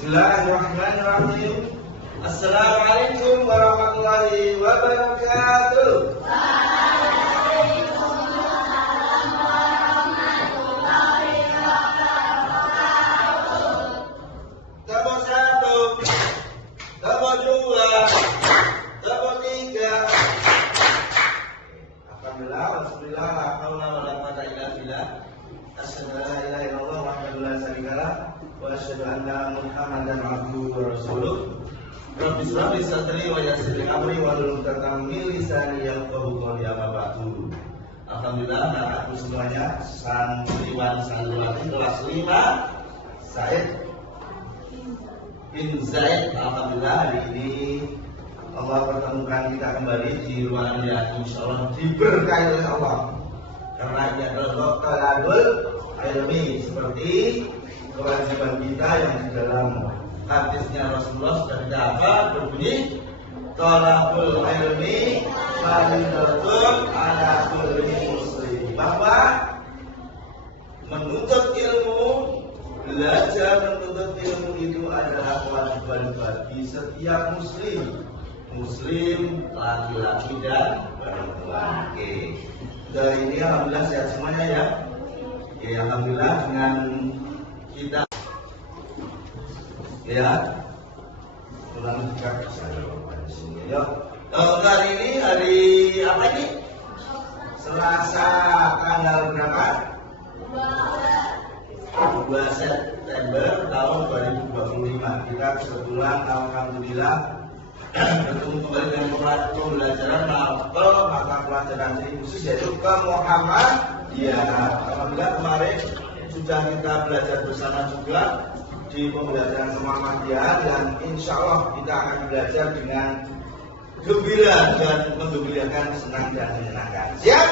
Bismillahirrahmanirrahim. Assalamualaikum warahmatullahi wabarakatuh. Tambah satu, tambah dua, tambah tiga. Alhamdulillah, bismillah, la haula wala quwwata illa billah. Asyhadu an la ilaha illallah wahdahu la syarika lah wa asyhadu anna Muhammadan abduhu wa rasuluh. Rabbi shrah li sadri wa yassir li amri wahlul 'uqdatam min lisani yafqahu qawli, amma ba'du. Alhamdulillah, anak-anakku semuanya, santriwan santriwati kelas 5 Said bin Zaid. Alhamdulillah, hari ini Allah pertemukan kita kembali di ruangan yang insyaallah diberkahi oleh Allah, karena ini adalah talabul ilmi, seperti kewajiban kita yang di dalam hadisnya Rasulullah sudah kita apa, berbunyi talabul ilmi fardhatun ala kulli muslim, bahwa menuntut ilmu, belajar menuntut ilmu itu adalah kewajiban bagi setiap muslim laki-laki dan perempuan. Oke. Dari ini alhamdulillah sehat semuanya ya. Oke, alhamdulillah dengan kita ya. Ulang juga saya di sini. Yuk. Hari ini hari apa ini? Selasa tanggal berapa? 2 September tahun 2025. Kita kebetulan alhamdulillah bertemu kembali dengan pembelajaran mata pelajaran khusus, yaitu Muhammadiyah. Alhamdulillah kemarin sudah kita belajar bersama juga di pembelajaran Muhammadiyah, dan insya Allah kita akan belajar dengan gembira dan menggembirakan, senang dan menyenangkan. Siap?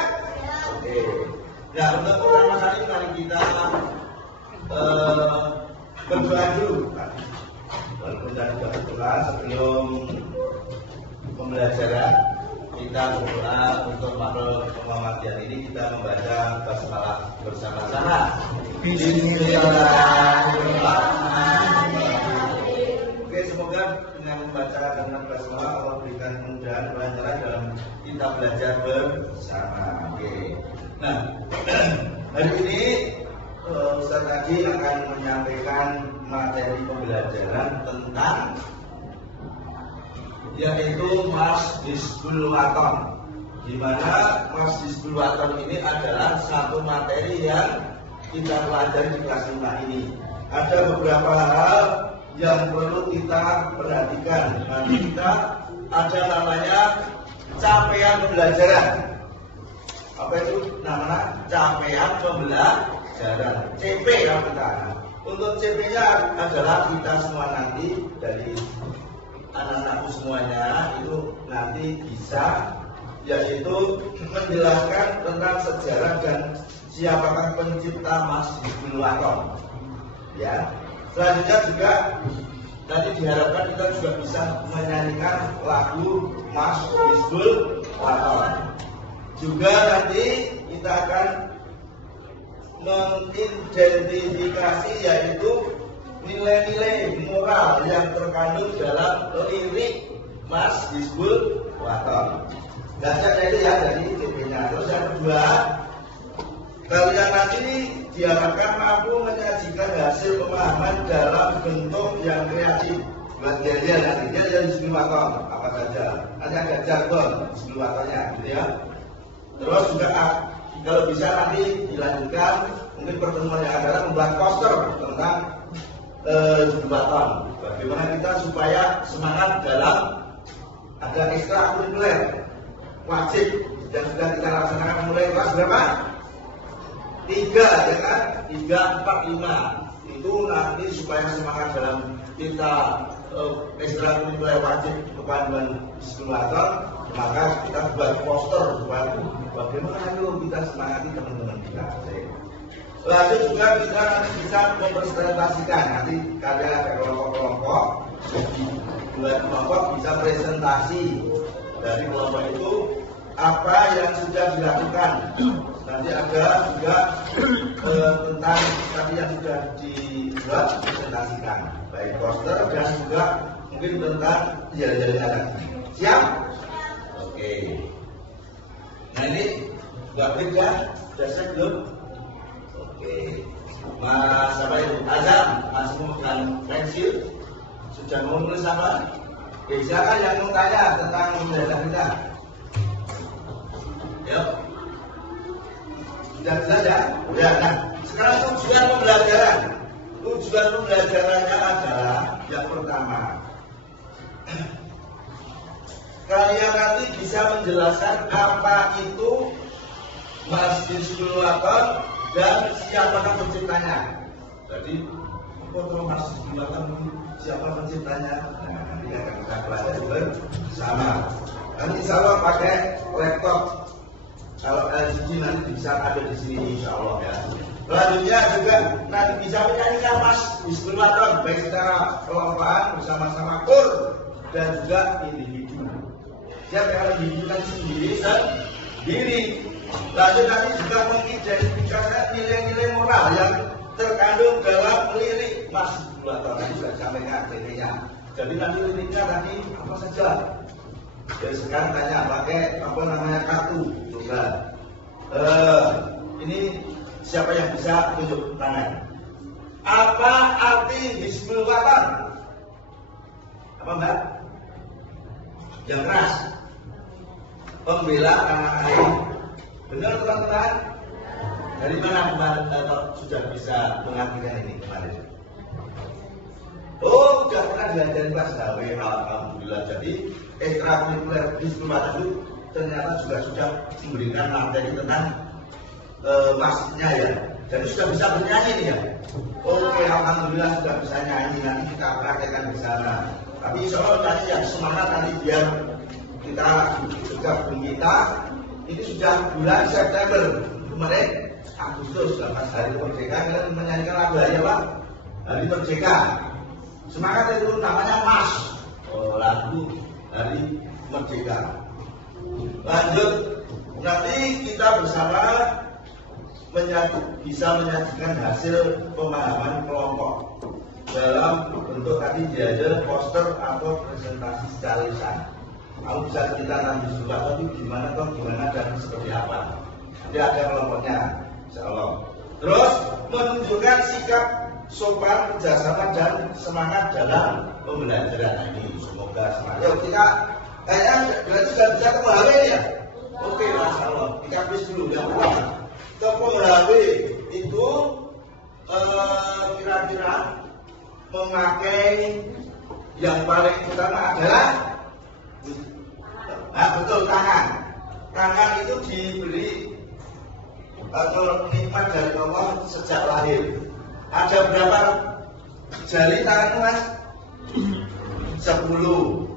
Oke. Nah, untuk pertama kali mari kita berdoa dulu. Walaupun tadi sudah kelas, sebelum pembelajaran kita berdoa untuk makhluk Muhammadiyah ini. Kita membaca basmalah bersama-sama. Bismillahirrahmanirrahim. Oke, semoga dengan membaca dengan basmalah Allah berikan kemudahan kelancaran dalam kita belajar bersama. Oke. Nah, hari ini Ustaz tadi akan menyampaikan materi pembelajaran tentang, yaitu Masjidul Waton, di mana Masjidul Waton ini adalah satu materi yang kita pelajari di kelas 5 ini. Ada beberapa hal yang perlu kita perhatikan. Nanti kita ada namanya capaian pembelajaran. Apa itu namanya? Capaian pembelajaran. CP ya kita. Untuk CP-nya adalah kita semua nanti dari anak-anakku semuanya itu nanti bisa yaitu menjelaskan tentang sejarah dan siapakah pencipta Mas Hizbul Waton. Ya. Selanjutnya juga nanti diharapkan kita juga bisa menyanyikan lagu Mas Hizbul Waton. Juga nanti kita akan mengidentifikasi yaitu nilai-nilai moral yang terkandung dalam lirik Mas Hizbul Waton. Dasarnya itu ya dari CP-nya. Terus yang kedua, kalian nanti diharapkan mampu menyajikan hasil pemahaman dalam bentuk yang kreatif. Buat dia nanti dia dari Hizbul Waton apa saja. Nanti ada jargon Hizbul Watonnya, gitu ya. Terus juga kalau bisa nanti dilanjutkan mungkin pertemuan yang adalah membuat poster tentang Hizbul Waton. Bagaimana kita supaya semangat dalam ada ekstrakurikuler wajib yang sudah kita laksanakan mulai kelas berapa? 3 ya kan? 3, 4, 5 itu nanti supaya semangat dalam kita ekstrakurikuler wajib kepanduan Hizbul Waton, maka kita buat poster buat bagaimana yuk kita semangati teman-teman kita. Lalu juga kita nanti bisa mempresentasikan, nanti kalian ada kelompok-kelompok, buat kelompok bisa presentasi dari kelompok itu apa yang sudah dilakukan. Nanti ada juga tentang tadi yang sudah dibuat presentasikan, baik poster dan juga mungkin tentang jalan-jalan. Siap? Oke. Nah ini buat beda, sudah siap belum? Oke. Mas apa itu? Azam, Mas dan pensil sudah mau menulis apa? Oke, silakan yang mau tanya tentang pembelajaran kita. Yuk. Sudah jelas ya? Ya, nah sekarang tujuan pembelajaran. Tujuan pembelajarannya adalah yang pertama, kalian nanti bisa menjelaskan apa itu Mas Hizbul Waton dan siapakah penciptanya. Jadi, kalau Mas Hizbul Waton siapa penciptanya? Nah, nanti akan kita pelajari bersama. Nanti insya Allah pakai laptop. Kalau LCD nanti bisa ada di sini insya Allah ya. Selanjutnya juga nanti bisa menyanyikan Mas Hizbul Waton baik secara kelompokan bersama-sama kur dan juga individu. Siapa yang individu sendiri. Lalu nanti juga mengidentifikasi nilai-nilai moral yang terkandung dalam lirik Mas Hizbul Waton. Nanti sudah disampaikan CP-nya. Jadi nanti liriknya tadi apa saja. Jadi sekarang tanya pakai apa namanya kartu. Coba. Ini siapa yang bisa tunjuk tangan? Apa arti Hizbul Waton? Apa Mbak? Yang keras. Pembela tanah air. Benar teman-teman? Dari mana kemarin sudah bisa mengartikan ini kemarin? Oh, sudah pernah diajarin pas gawe, alhamdulillah. Jadi ekstrakurikuler Hizbul Waton itu ternyata juga sudah memberikan materi tentang maksudnya ya. Jadi sudah bisa bernyanyi nih ya. Oke, alhamdulillah sudah bisa nyanyi. Nanti kita praktekkan di sana. Tapi insya Allah nanti yang semangat nanti biar kita juga kita ini sudah bulan September kemarin Agustus 8 hari merdeka kita menyanyikan lagu hari apa? Hari merdeka. Semangat itu namanya Mas. Lagu hari merdeka. Lanjut, nanti kita bersama bisa menyajikan hasil pemahaman kelompok dalam bentuk tadi ada poster atau presentasi secara lisan. Kalau bisa kita nanti juga tapi gimana dan seperti apa. Nanti ada kelompoknya, insya Allah. Terus menunjukkan sikap sopan, kerjasama dan semangat dalam pembelajaran ini. Semoga semangat. Yuk kita kayaknya berarti sudah bisa ketemu HP ya. Oke, masya Allah. Kita habis dulu, ya. Ketemu HP itu kira-kira memakai yang paling utama adalah betul, tangan. Tangan itu diberi atau nikmat dari Allah sejak lahir. Ada berapa jari tangan Mas? 10.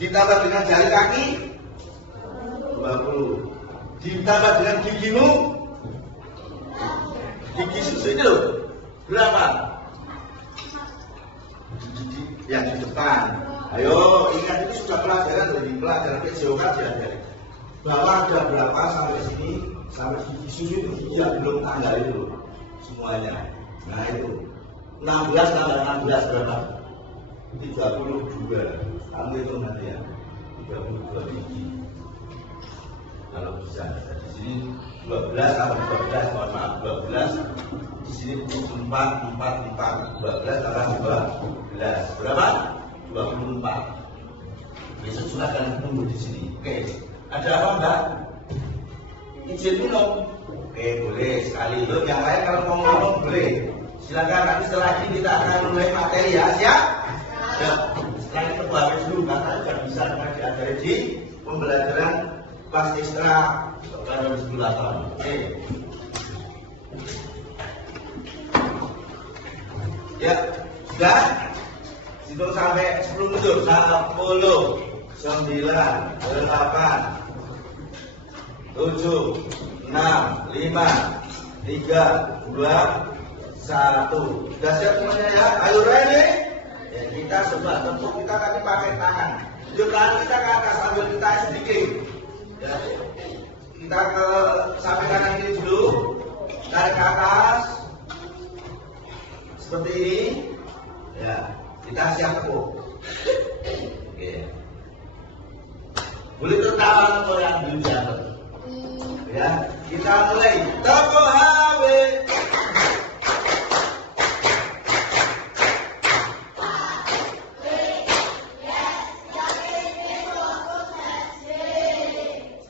Ditambah dengan jari kaki 20. Ditambah dengan gigimu, gigi susu itu loh, berapa? Yang di depan. Ayo, ingat ini sudah pelajaran dari pelajaran PJOK diajari. Bahwa ada berapa sampai sini, sampai gigi susu itu gigi yang belum tanggal itu semuanya. Nah itu 16 tambah 16 berapa? 32. Kamu itu nanti ya, 32 gigi. Kalau bisa, di sini 12 tambah 12, mohon maaf 12. Di sini 4, 12 tambah 12. Berapa? 24. Besok silakan tunggu di sini. Oke. Ada apa Mbak? Izin minum. Oke, boleh sekali. Loh, yang lain kalau mau ngomong boleh. Silakan, nanti setelah ini kita akan mulai materi ya. Siap? Ya. Setelah itu bahas dulu karena sudah bisa diajari di pembelajaran kelas ekstra pada 10 tahun. Oke. Ya, sudah. Hitung sampai 10 mundur. 10, 9, 8, 7, 6, 5, 3, 2, 1. Sudah siap semuanya ya? Ayo ready? Ya, kita coba tentu kita tadi pakai tangan. Yuk tangan kita ke atas sambil kita sedikit. Ya. Kita ke samping kanan ini dulu. Tarik ke atas. Seperti ini. Ya. Kita siap tepuk. Oke. Boleh tertawa atau yang belum jatuh. Ya, kita mulai. Tepuk HW.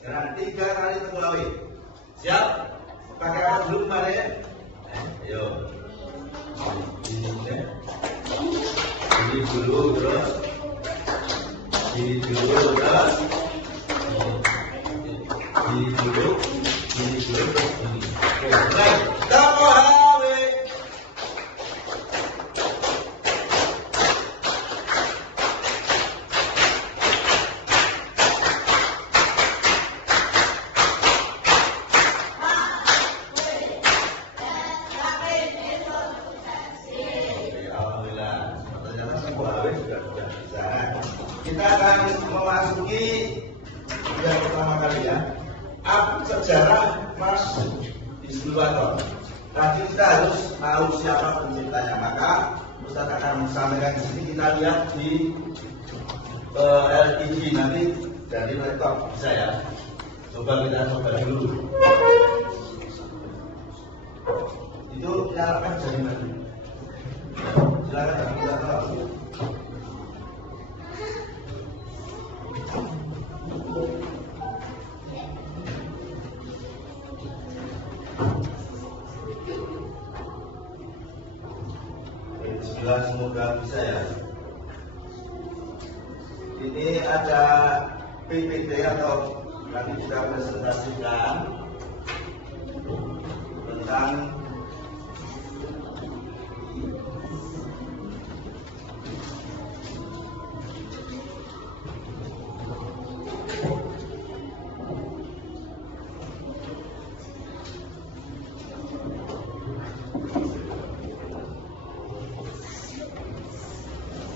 Sekarang 3 kali tepuk HW. Siap? Pakai apa dulu kemarin? Ayo. Ini dulu terus ini dulu terus ini dulu ini baik, tepuk HW. Kita akan memasuki yang pertama kali ya. Apa sejarah Mars Distributor. Tadi kita harus tahu siapa penciptanya. Maka Ustaz akan sampaikan di sini. Kita lihat di LCD nanti dari laptop bisa ya. Coba kita coba dulu. Itu nyalakan dari mana? Silakan kita tahu. Bismillah, semoga bisa ya. Ini ada PPT atau nanti kita presentasikan tentang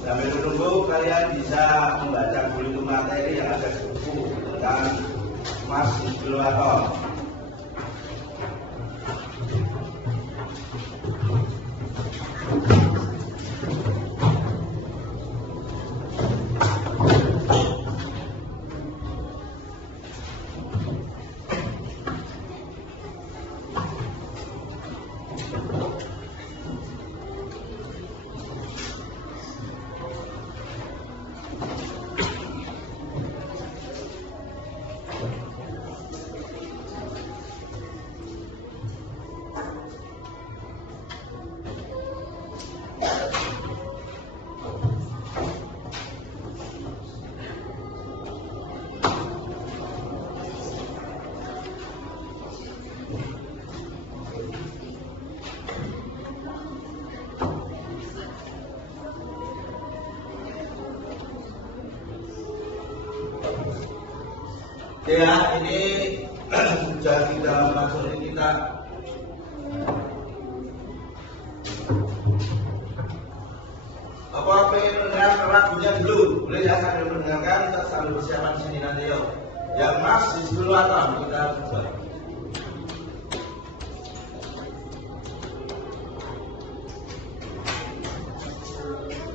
sambil menunggu kalian bisa membaca buku materi yang ada di buku tentang Mars Distributor. Ya, ini sudah kita masuk ini kita apa pengen mendengar lagunya dulu, boleh ya sambil mendengarkan, kita sambil persiapan sini nanti yuk. Yang Mas di sebelah atas kita coba.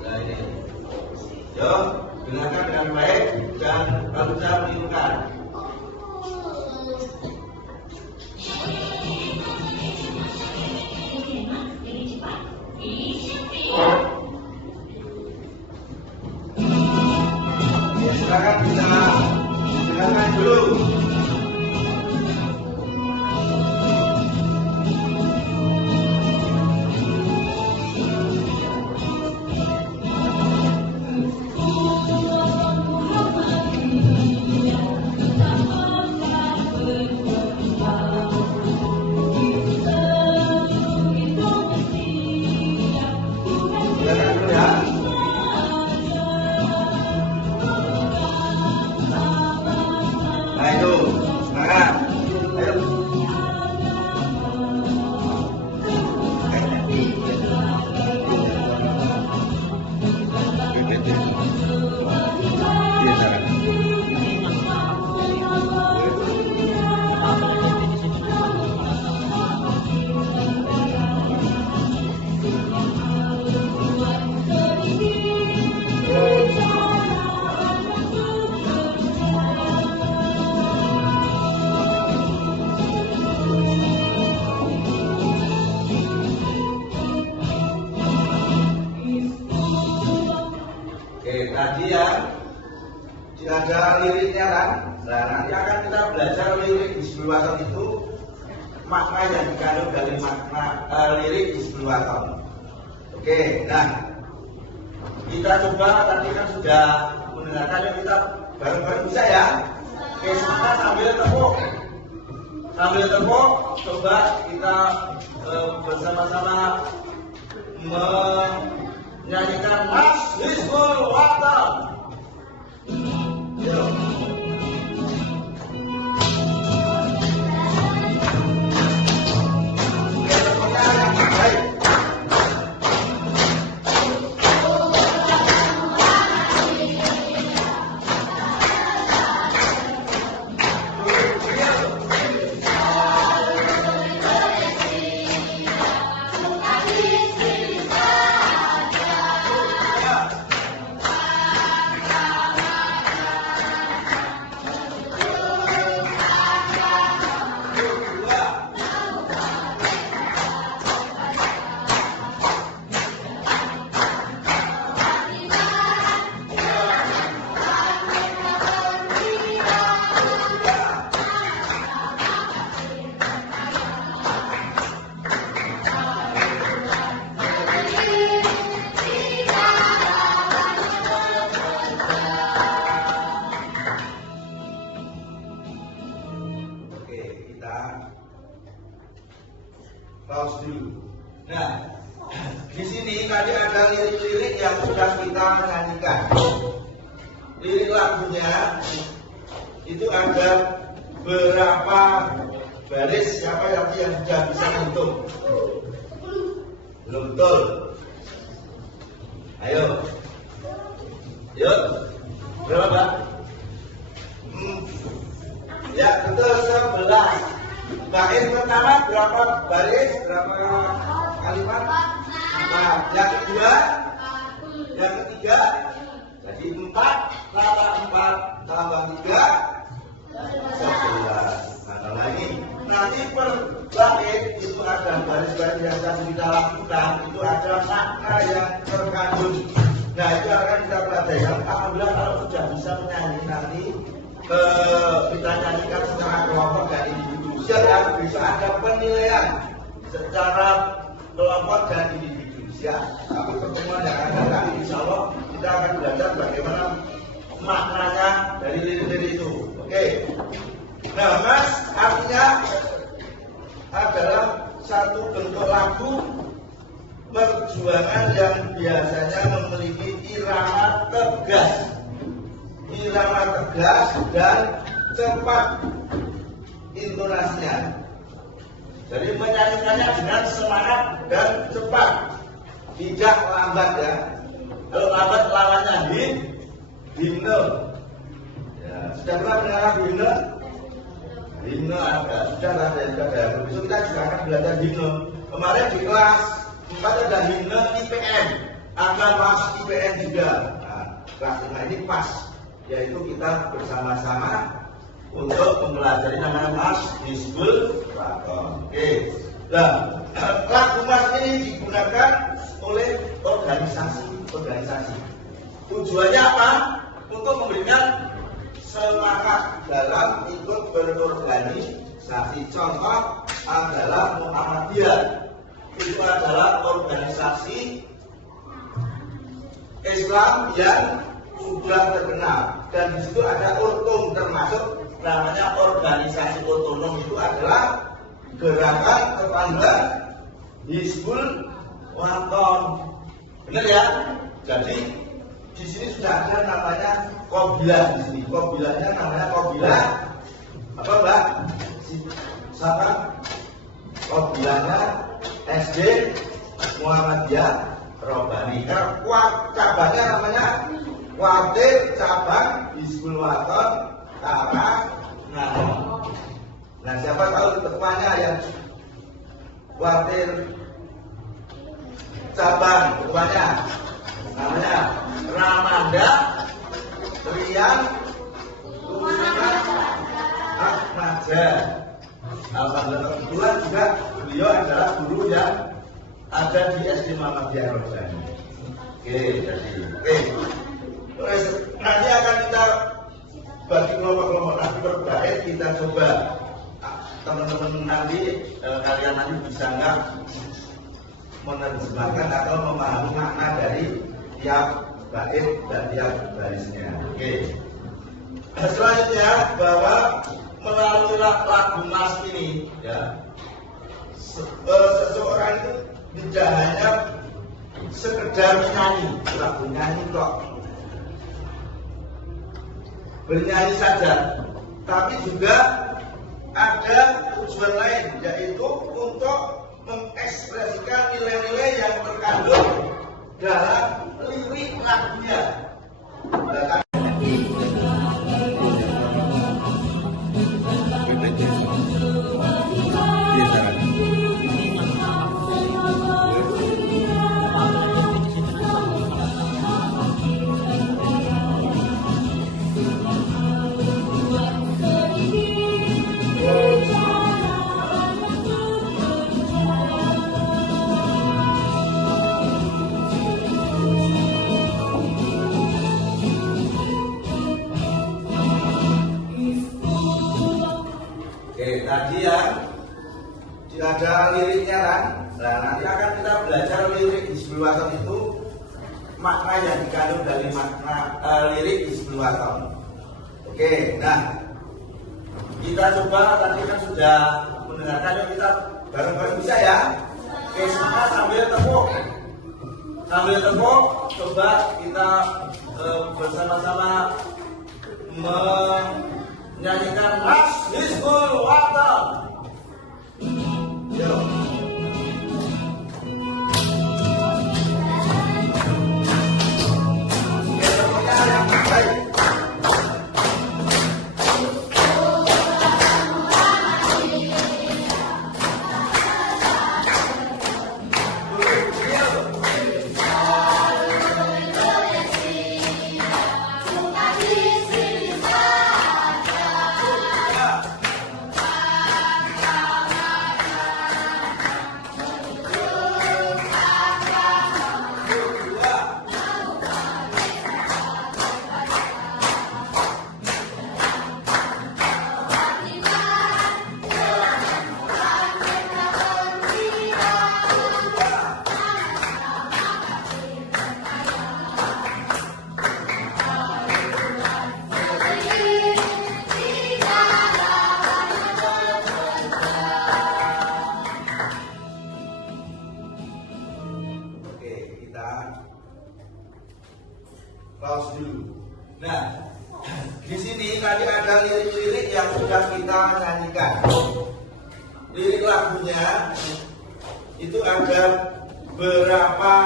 Nah ini, yuk dengarkan dengan baik dan baru saja menirukan. Silakan bisa dengarkan dulu. Silakan dulu ya. Nah itu, semangat. Ayo. Oke, tadi ya tidak ada liriknya kan? Nah, nanti akan kita belajar lirik di sebelum waton itu makna yang dikandung dari makna lirik di sebelum waton. Oke, nah kita coba tadi kan sudah mendengarkan, kita bareng-bareng bisa ya? Oke, semangat sambil tepuk. Sambil tepuk, coba kita bersama-sama menyanyikan Mas Hizbul Waton. Yuk. Oke, tepuknya yang baik. Pause dulu. Nah, di sini tadi ada lirik-lirik yang sudah kita nyanyikan. Lirik lagunya itu ada berapa baris? Siapa yang sudah bisa menghitung? Belum betul. Ayo. Yuk. Berapa, Pak? Ya, betul 11. Bait pertama berapa baris, berapa kalimat? 4. Yang kedua, yang ketiga, jadi 4 tambah 4 tambah 3, 11. Nah, lagi nanti per bait itu ada baris-baris yang sedang kita lakukan, itu ada makna yang terkandung. Nah, itu akan kita pelajari. Alhamdulillah kalau sudah bisa menyanyi nanti kita nyanyikan secara kelompok dan individu. Ya, bisa ada penilaian secara kelompok dan individu. Ya, tapi pertemuan yang akan datang, insya Allah kita akan belajar bagaimana maknanya dari lirik-lirik itu. Oke. Nah, Mas, artinya adalah satu bentuk lagu perjuangan yang biasanya memiliki irama tegas dan cepat intonasinya. Jadi menyanyikannya dengan semangat dan cepat, tidak lambat ya. Kalau lambat lawannya himne. Ya, sudah pernah mendengar himne? Himne ada, sudah ada. Besok kita juga akan belajar himne. Kemarin di kelas 4 ada himne IPN, akan masuk IPN juga. Nah, kelas 5 ini pas, yaitu kita bersama-sama untuk mempelajari namanya Mas Hizbul Waton. Oke. Nah, lagu Mas ini digunakan oleh organisasi. Tujuannya apa? Untuk memberikan semangat dalam ikut berorganisasi. Contoh adalah Muhammadiyah. Itu adalah organisasi Islam yang sudah terkenal, dan di situ ada ortum, termasuk namanya organisasi otonom. Itu adalah gerakan tetangga Hizbul Waton. Benar ya? Jadi di sini sudah ada namanya Qabilah di sini. Qabilahnya namanya Qabilah apa, Mbak? Siapa? Qabilahnya SD Muhammadiyah Robani. Cabangnya namanya Kuartir Cabang Hizbul Waton Karanganyar. Nah, siapa tahu ketuanya yang Kuartir Cabang, ketuanya namanya Ramanda Rian Ahmadja. Alhamdulillah, kebetulan juga beliau adalah guru yang ada di SD Muhammadiyah Robani. Oke, terus nanti akan kita bagi kelompok-kelompok nanti berbahaya. Kita coba teman-teman nanti kalian nanti bisa nggak menerjemahkan atau memahami makna dari tiap bait dan tiap barisnya. Oke. Selanjutnya, bahwa melalui lagu Mas ini ya, seseorang itu tidak hanya sekedar nyanyi kok, bernyanyi saja, tapi juga ada tujuan lain, yaitu untuk mengekspresikan nilai-nilai yang terkandung dalam lirik lagunya. Tadi ya ada liriknya kan. Nah, nanti akan kita belajar lirik Hizbul Waton itu, makna yang dikandung dari makna lirik Hizbul Waton. Oke, nah kita coba, tadi kan sudah mendengarkan, yuk kita bareng-bareng bisa ya. Oke, semua sambil tepuk coba kita bersama-sama menyanyikan Mas Hizbul Waton. Yo. Pause dulu. Nah, di sini sini tadi ada lirik-lirik yang sudah kita nyanyikan. Lirik lagunya itu ada berapa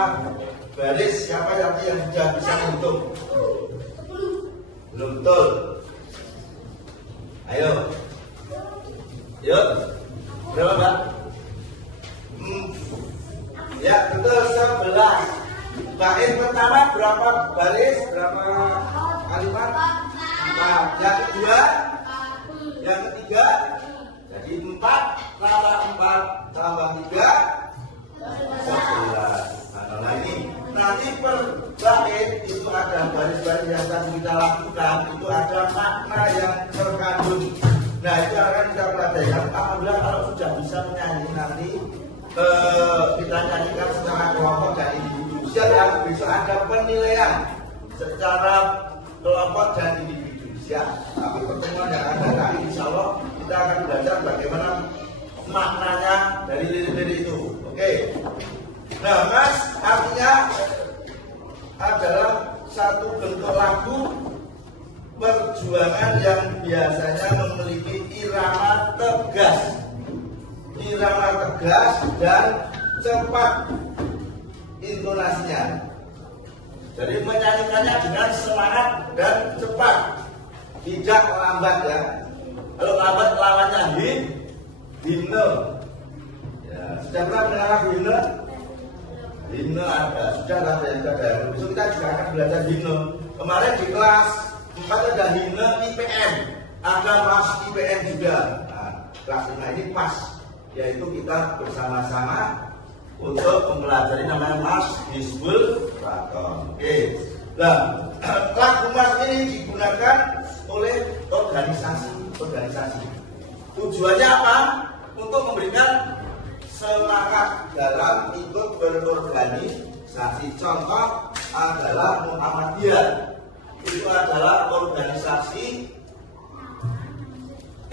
baris? Siapa yang sudah bisa menghitung? Belum betul. Ayo. Yuk. Berapa, Mbak? Ya, betul 11. Bait pertama berapa baris? Berapa kalimat? 4. Yang kedua? Yang ketiga? Jadi 4 tambah 4 tambah 3 11. Nah ini nanti per bait itu ada baris-baris yang akan kita lakukan, itu ada makna yang terkandung. Nah itu akan kita pelajari. Alhamdulillah kalau sudah bisa menyanyi nanti kita nyanyikan secara kelompok dan individu. Siap ya, besok ada penilaian secara kelompok dan individu. Siap. Tapi pertemuan yang ada kali insya Allah kita akan belajar bagaimana maknanya dari lirik-lirik itu. Oke. Nah, Mas artinya adalah satu bentuk lagu perjuangan yang biasanya memiliki irama tegas dan cepat intonasinya. Jadi menyanyikannya dengan semangat dan cepat, tidak lambat ya. Kalau lambat lawannya himne. Ya, sudah pernah mendengar lagu himne? Himne ada, sudah ada. Besok kita juga akan belajar himne. Kemarin di kelas 4 ada himne IPM, ada mas IPM juga. Nah, kelas 5 ini pas, yaitu kita bersama-sama untuk mempelajari namanya Mas Hizbul Waton. Oke. Nah, lagu Mas ini digunakan oleh organisasi. Tujuannya apa? Untuk memberikan semangat dalam ikut berorganisasi. Contoh adalah Muhammadiyah. Itu adalah organisasi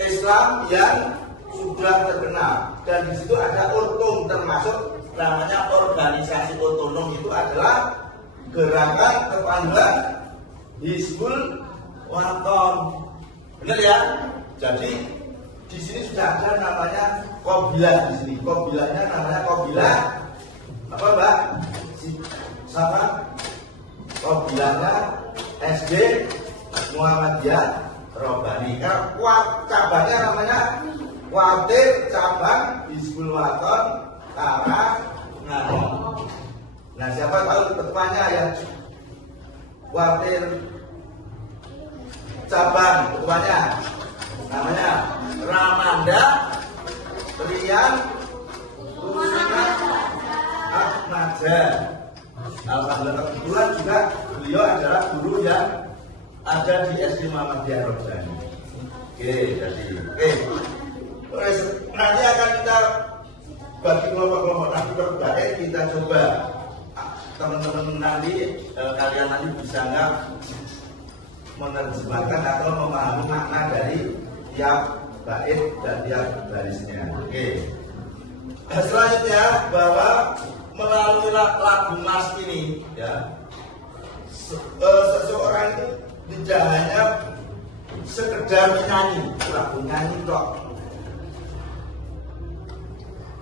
Islam yang sudah terkenal, dan di situ ada ortum, termasuk namanya organisasi otonom. Itu adalah gerakan tetangga Hizbul Waton. Benar ya? Jadi di sini sudah ada namanya Qabilah di sini. Qabilahnya namanya Qabilah apa, Mbak? Sama Qabilahnya SD Muhammadiyah Robani. Cabangnya namanya Watir Cabang Hizbul Waton Karanganyar. Nah, siapa tahu ketuanya ya? Watir Cabang ketuanya namanya Ramanda Rian Rusina Ahmadja. Alhamdulillah kebetulan juga beliau adalah guru yang ada di SD Muhammadiyah Robani. Oke, jadi nanti akan kita bagi kelompok-kelompok. Nanti berbalik kita coba teman-teman nanti kalian nanti bisa nggak menerjemahkan atau memahami makna dari tiap bait dan tiap barisnya. Oke. Selanjutnya bahwa melalui lagu Mas ini ya, seseorang itu tidak hanya sekedar menyanyi, lagu nyanyi kok,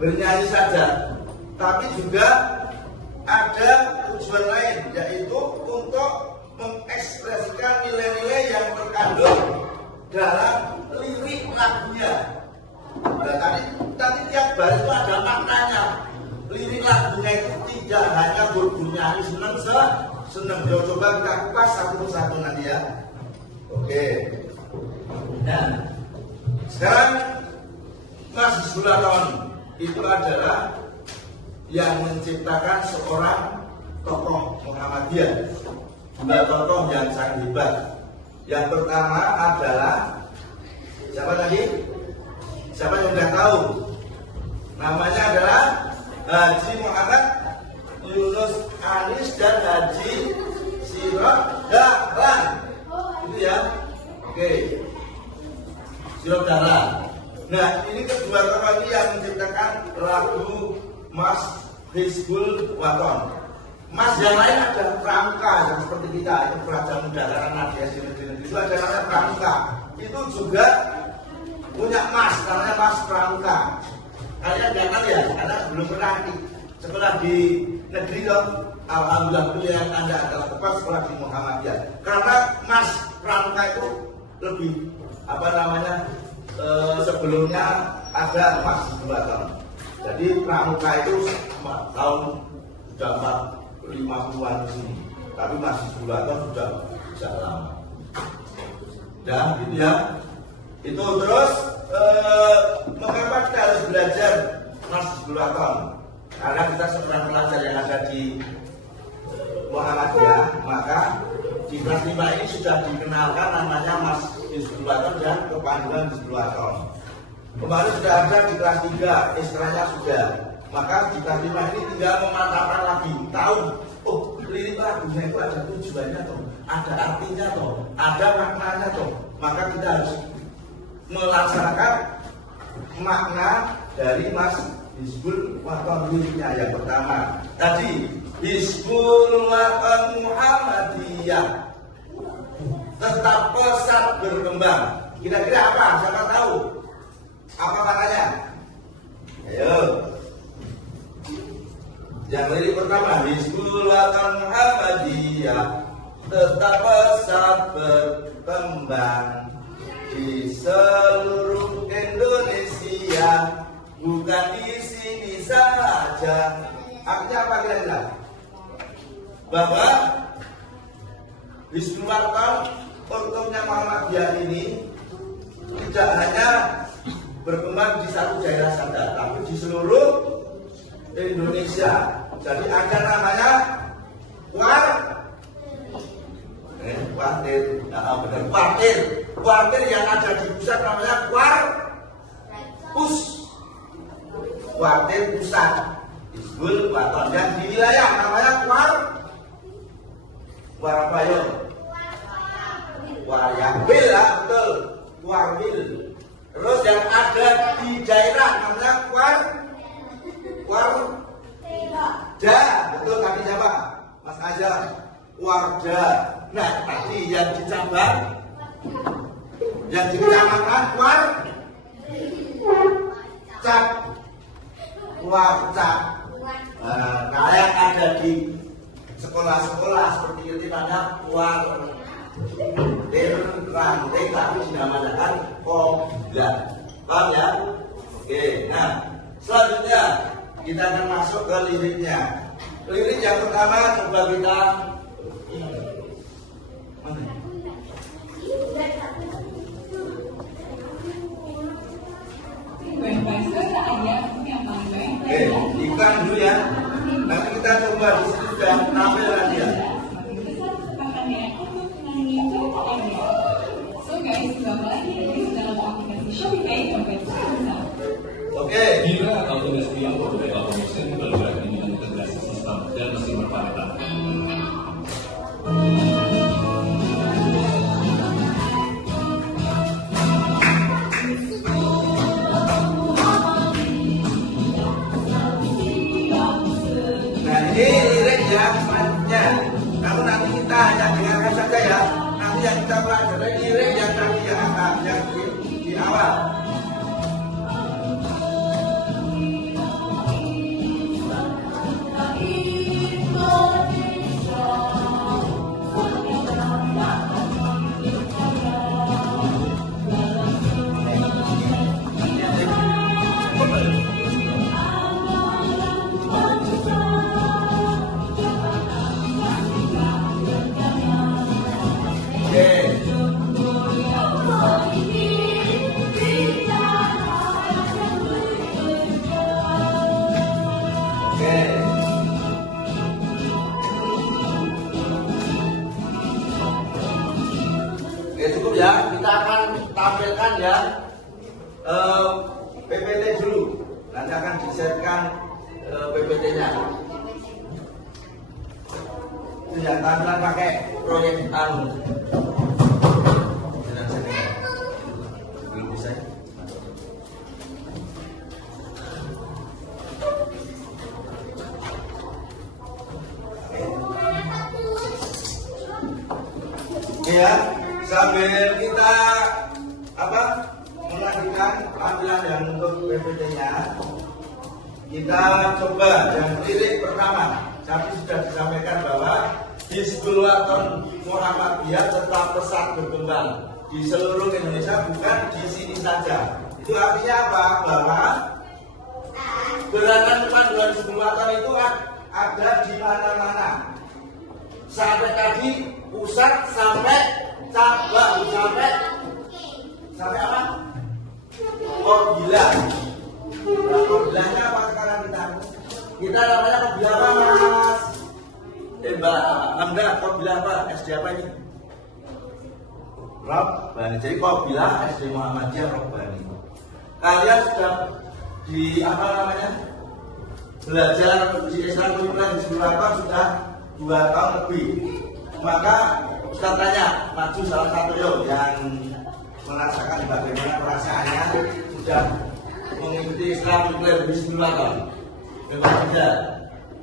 bernyanyi saja, tapi juga ada tujuan lain, yaitu untuk mengekspresikan nilai-nilai yang terkandung dalam lirik lagunya. Nah, tadi tiap baris itu ada maknanya. Lirik lagunya itu tidak hanya berbunyi seneng. Coba kita kupas satu persatu nanti ya. Oke. Nah, sekarang Mas Hizbul Waton itu adalah yang menciptakan seorang tokoh Muhammadiyah, tokoh yang sangat hebat. Yang pertama adalah siapa tadi? Siapa yang sudah tahu? Namanya adalah Haji Muhammad Yunus Anis dan Haji Sirot Dahlan. Itu ya. Oke. Sirot Dahlan. Nah, ini kedua tokoh ini yang menciptakan lagu Mas Hizbul Waton. Mas yang lain ada pramuka yang seperti kita, itu pelajar muda karena nadia di negeri itu ada namanya pramuka. Itu juga punya mas, namanya mas pramuka. Kalian jangan ya, karena belum pernah sekolah di negeri dong. Alhamdulillah pilihan Anda adalah tepat sekolah di Muhammadiyah. Karena mas pramuka itu lebih sebelumnya ada mas 2 tahun. Jadi pramuka itu tahun sudah 50-an sini, tapi masih 2 tahun sudah lama. Dan gitu ya. Itu terus mengapa kita harus belajar masih 2 tahun? Karena kita seorang pelajar yang ada di Muhammadiyah, maka di kelas 5 ini sudah dikenalkan namanya Mas Hizbulaton dan kepanduan Hizbulaton. Kemarin sudah ada di kelas 3, istilahnya sudah. Maka di kelas 5 ini tinggal memantapkan lagi, tahu, oh lirik lagunya itu ada tujuannya toh, ada artinya toh, ada maknanya toh. Maka kita harus melaksanakan makna dari Mas Hizbul Waton liriknya yang pertama. Tadi Hizbul Waton Muhammadiyah tetap pesat berkembang. Kira-kira apa? Siapa tahu? Apa maknanya? Ayo. Yang lirik pertama, Hizbul Waton Muhammadiyah tetap pesat berkembang di seluruh Indonesia, bukan di sini saja. Artinya apa kira-kira? Bahwa Hizbul Waton untuknya Muhammadiyah ini tidak hanya berkembang di satu daerah saja, tapi di seluruh Indonesia. Jadi ada namanya kuartir yang ada di pusat namanya kuartir pusat Hizbul Waton. Yang di wilayah namanya Waryabil lah, betul, Warbil. Terus yang ada di daerah namanya Warda, betul tadi siapa? Mas Azhar, Warda. Nah tadi yang di cabang, yang di kecamatan Warcap. Nah, yang ada di sekolah-sekolah seperti itu namanya ranting, tapi dinamakan Komda. Paham ya? Oke, nah selanjutnya kita akan masuk ke liriknya. Lirik yang pertama coba kita iklan dulu ya. Nanti kita coba di situ sudah tampil nanti ya. Oke. Bila autodesk yang berbeda automation bergerak dengan integrasi sistem dan mesin berparameter. Nah ini lirik ya selanjutnya. Namun nanti kita hanya dengarkan saja ya. Nanti yang kita pelajari lirik yang tadi yang di awal. Cukup ya, kita akan tampilkan ya PPT dulu. Nanti akan disetkan PPT-nya. Itu yang tampilan pakai proyek belum bisa. Ya, sambil kita menantikan tampilan yang untuk PPT-nya, kita coba yang lirik pertama. Tapi sudah disampaikan bahwa Hizbul Waton Muhammadiyah tetap pesat berkembang di seluruh Indonesia, bukan di sini saja. Itu artinya apa? Bahwa gerakan panduan Hizbul Waton itu ada di mana-mana. Sampai tadi pusat sampai cabang sampai apa? Kobila. Nah, kobilanya apa sekarang kita namanya kobila apa, Mas? Mbak Hamda, kobila apa? SD apa ini? Robbani. Jadi kobila SD Muhammadiyah Robbani. Kalian sudah di belajar di Islam Kurikuler di Surabaya sudah 2 tahun lebih. Maka Ustaz tanya, maju salah satu yang merasakan bagaimana perasaannya sudah mengikuti Islam Kurikuler di Surabaya. Memang tidak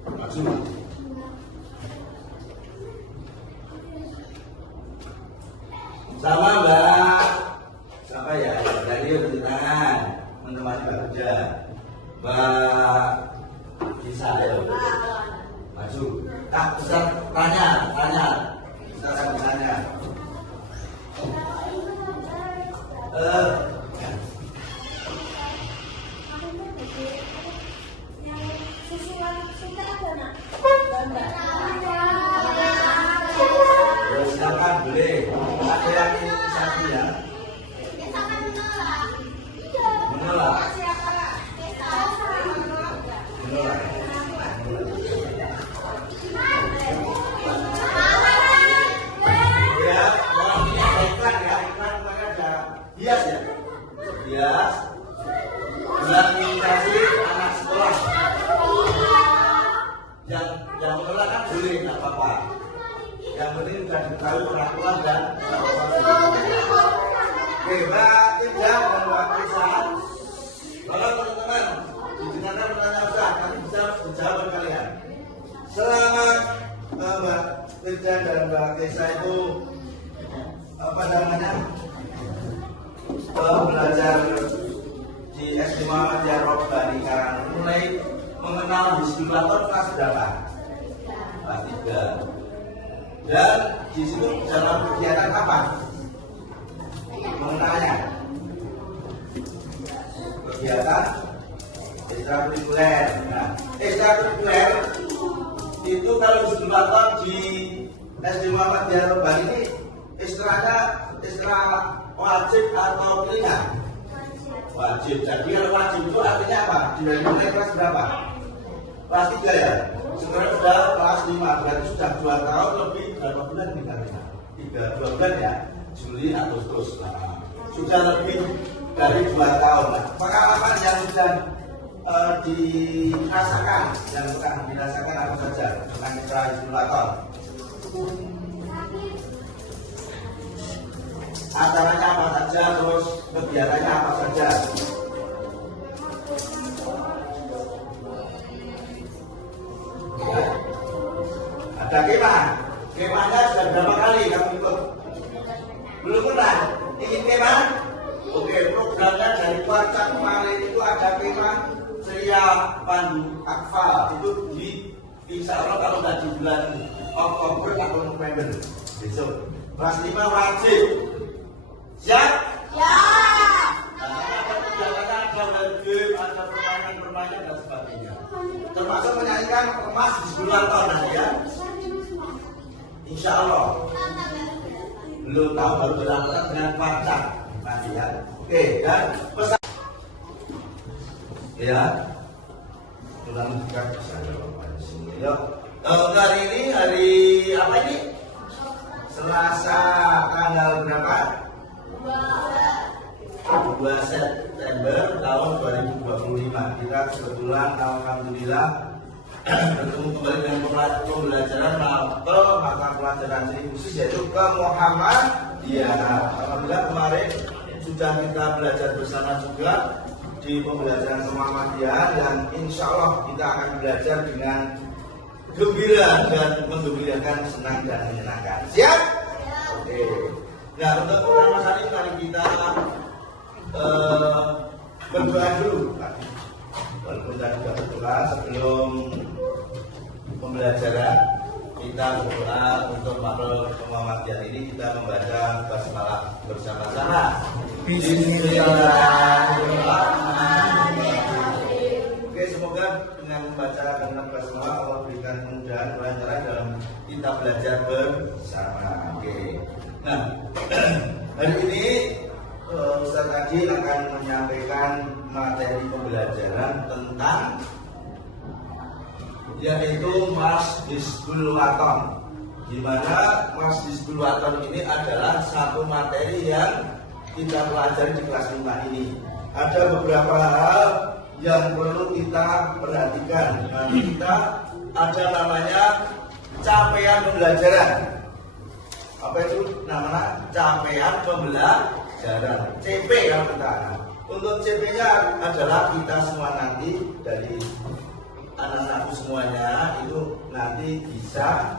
maju. Sama Mbak siapa ya? Dari beri tangan menemani Mbak Kerja. Mbak Bisa ya. Maju. Tak bisa tanya. Bisa tanya. Silakan boleh. Ada yang inisiasi ya? Menolak. Ya, kalau ini iklan ya, ada hias ya. Hias. Bulan inisiasi anak sekolah. Yang menolak kan boleh, nggak apa-apa. Yang penting sudah diketahui peraturan dan oke, Mbak Tinggal dan Mbak Krishan. Kalau teman-teman didengarkan pertanyaan Ustaz, nanti bisa menjawab kalian. Selamat Mbak Tinggal dan Mbak Krishan itu belajar di SD Muhammadiyah Robbani sekarang mulai mengenal Hizbul Waton kelas berapa? Kelas 3. Dan di situ dalam kegiatan apa? Mengenalnya kegiatan ekstrakurikuler. Nah, ekstrakurikuler itu kalau Hizbul Waton di SD Muhammadiyah Robbani ini istilahnya istilah wajib atau pilihan? Wajib. Jadi kalau wajib itu artinya apa? Dari mulai kelas berapa? Kelas 3 ya? Sekarang sudah kelas 5, berarti sudah 2 tahun lebih. Berapa bulan nih kalian? 2 bulan ya? Juli, Agustus. Nah, sudah lebih dari 2 tahun. Nah, pengalaman yang sudah dirasakan, yang sudah dirasakan apa saja dengan cara Hizbul Waton? Acaranya apa saja, terus kegiatannya apa saja? Ada kemahnya sudah berapa kali kamu ikut? Belum pernah? Ingin kemah? Oke, programnya dari kuartal kemarin itu ada kemah Ceria Pandu Akfal. Itu insya Allah kalau nggak di bulan Oktober atau November besok. Kelas 5 wajib. Siap? Ya. Ada kegiatannya, ada game, ada permainan dan sebagainya. Termasuk menyanyikan emas Hizbul Waton nanti ya. Insya Allah. Belum tahu, baru berangkat dengan parcak nanti ya. Oke, dan pesan ya. Tulang juga bisa di sini. Yuk. Hari ini hari apa ini? Selasa tanggal berapa? 2 September tahun 2025. Kita kebetulan alhamdulillah bertemu kembali dengan pembelajaran mata pelajaran khusus yaitu ke Muhammadiyah. Alhamdulillah kemarin sudah kita belajar bersama juga di pembelajaran Muhammadiyah dan insya Allah kita akan belajar dengan gembira dan menggembirakan, senang dan menyenangkan. Siap? Oke. Nah, untuk pertama kali mari kita berdoa dulu. Walaupun tadi sudah berdoa sebelum pembelajaran, kita berdoa untuk makhluk Muhammadiyah ini. Kita membaca basmalah bersama-sama. Bismillahirrahmanirrahim. Oke, semoga dengan membaca dengan basmalah Allah berikan kemudahan kelancaran dalam kita belajar bersama. Oke. Nah, hari ini Ustaz Adil akan menyampaikan materi pembelajaran tentang yaitu Mas Hizbul Waton, di mana Mas Hizbul Waton ini adalah satu materi yang kita pelajari di kelas 5 ini. Ada beberapa hal yang perlu kita perhatikan. Nanti kita ada namanya capaian pembelajaran. Apa itu namanya? Capaian pembelajaran, CP yang kita. Untuk CP-nya adalah kita semua nanti dari anak-anakku semuanya itu nanti bisa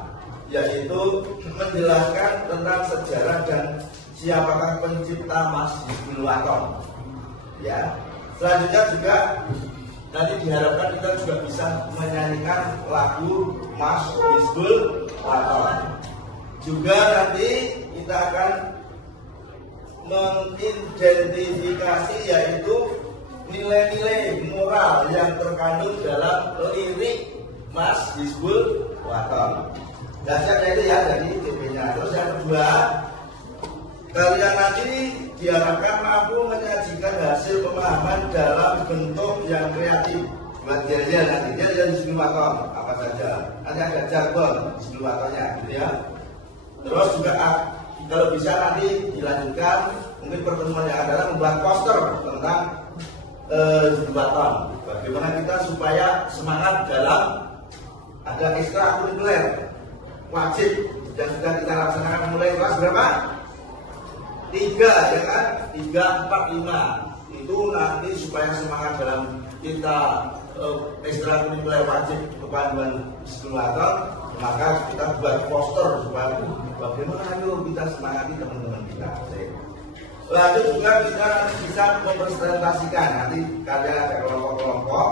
yaitu menjelaskan tentang sejarah dan siapakah pencipta Mas Hizbul Waton. Ya. Selanjutnya juga nanti diharapkan kita juga bisa menyanyikan lagu Mas Hizbul Waton. Juga nanti kita akan mengidentifikasi yaitu nilai-nilai moral yang terkandung dalam lirik Mas Hizbul Waton. Dasarnya itu ya dari CP-nya. Terus yang kedua, kalian nanti diharapkan mampu menyajikan hasil pemahaman dalam bentuk yang kreatif. Buat dia nanti dia Hizbul Waton apa saja. Nanti ada jargon Hizbul Watonnya, gitu ya. Terus juga kalau bisa nanti dilanjutkan mungkin pertemuan yang adalah membuat poster tentang Hizbul Waton. Bagaimana kita supaya semangat dalam ada ekstrakurikuler wajib yang sudah kita laksanakan mulai kelas berapa? 3 ya kan? 3, 4, 5 itu nanti supaya semangat dalam kita ekstrakurikuler wajib kepanduan Hizbul Waton, maka kita buat poster supaya bagaimana ayo kita semangati teman-teman kita. Lalu juga kita bisa mempresentasikan nanti kalian ada kelompok-kelompok,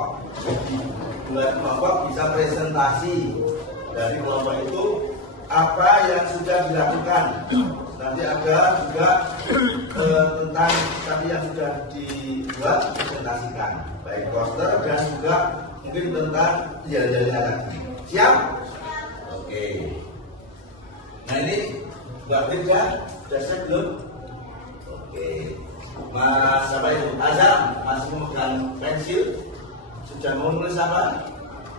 buat kelompok bisa presentasi dari kelompok itu apa yang sudah dilakukan. Nanti ada juga tentang tadi yang sudah dibuat presentasikan, baik poster dan juga mungkin tentang jalan-jalan lagi. Siap? Oke. Nah ini buat kerja sudah siap belum? Oke. Mas apa itu? Azam masih memegang pensil? Sudah mau nulis apa?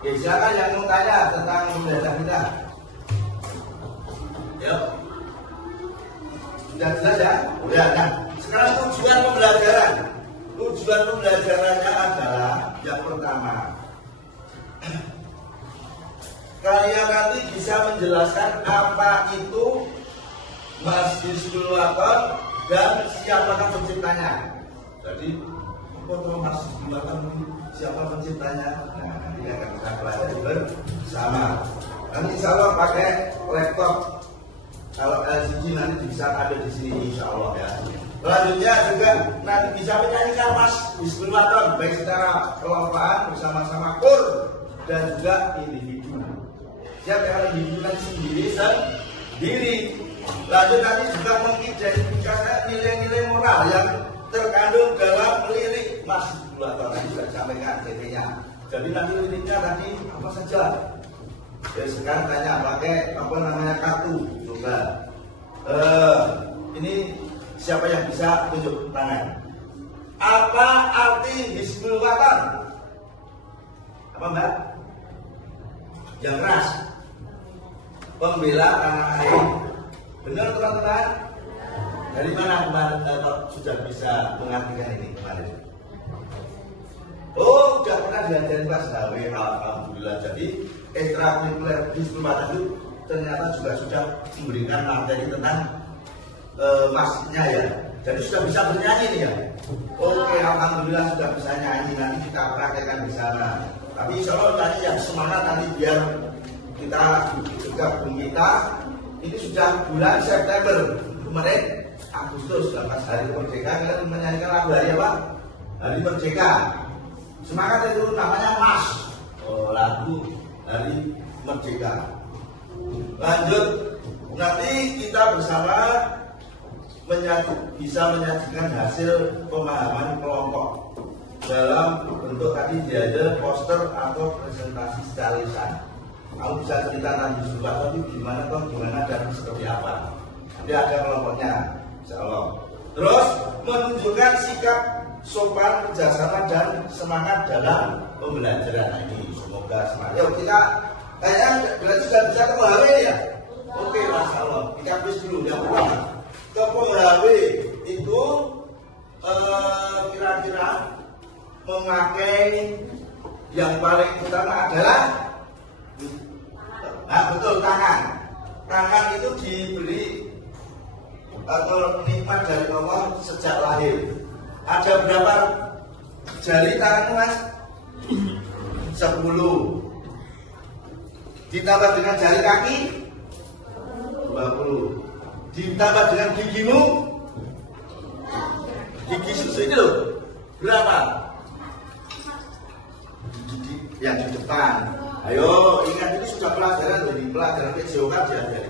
Oke, silakan yang mau tanya tentang pembelajaran kita. Yuk. Sudah jelas ya? Ya, nah, sekarang tujuan pembelajaran. Tujuan pembelajarannya adalah yang pertama, kalian nanti bisa menjelaskan apa itu Mas Hizbul Waton dan siapakah penciptanya. Jadi, apa Mas Hizbul Waton siapa penciptanya? Nah, nanti akan kita pelajari bersama. Nanti insya Allah pakai laptop. Kalau LCD nanti bisa ada di sini insya Allah ya. Selanjutnya juga nanti bisa menyanyikan Mas Hizbul Waton baik secara kelompokan bersama-sama kur dan juga individu. Siap ya, kalau individu nanti sendiri. Lanjut nanti juga mengidentifikasi nilai-nilai moral yang terkandung dalam lirik Mas Hizbul Waton. Nanti sudah disampaikan CP-nya. Jadi nanti liriknya tadi apa saja. Jadi sekarang tanya pakai apa namanya kartu. Coba. Ini siapa yang bisa tunjuk tangan? Apa arti Hizbul Waton? Apa Mbak? Yang keras. Pembela tanah air. Benar teman-teman? Dari mana kemarin sudah bisa mengartikan ini kemarin? Oh, sudah pernah diajarin kelas HW, alhamdulillah. Jadi ekstrakurikuler Hizbul Waton itu ternyata juga sudah memberikan materi tentang masnya ya. Jadi sudah bisa bernyanyi nih ya. Oke, alhamdulillah sudah bisa nyanyi. Nanti kita praktekkan di sana. Tapi insya Allah nanti yang semangat nanti biar kita juga kita ini sudah bulan September kemarin Agustus, pas hari merdeka kalian menyanyikan lagu hari apa? Hari merdeka. Semangat itu namanya Mas. Oh, lagu hari merdeka. Lanjut, nanti kita bersama bisa menyajikan hasil pemahaman kelompok dalam bentuk tadi ada poster atau presentasi secara lisan. Kamu bisa cerita nanti juga, tapi gimana dan seperti apa. Nanti ada kelompoknya, insya Allah. Terus menunjukkan sikap sopan, kerjasama dan semangat dalam pembelajaran. Nah, ini semoga semangat. Yuk kita kayaknya berarti sudah bisa ke PHW ya. Oke, masya Allah. Kita habis dulu yang pertama. Ke PHW itu kira-kira memakai yang paling utama adalah betul tangan. Tangan itu diberi atau nikmat dari Allah sejak lahir. Ada berapa jari tangan Mas? 10. Ditambah dengan jari kaki 20. Ditambah dengan gigimu, gigi susu ini loh, berapa? Gigi yang di depan. Ayo ingat, ini sudah pelajaran dari pelajaran PJOK diajari.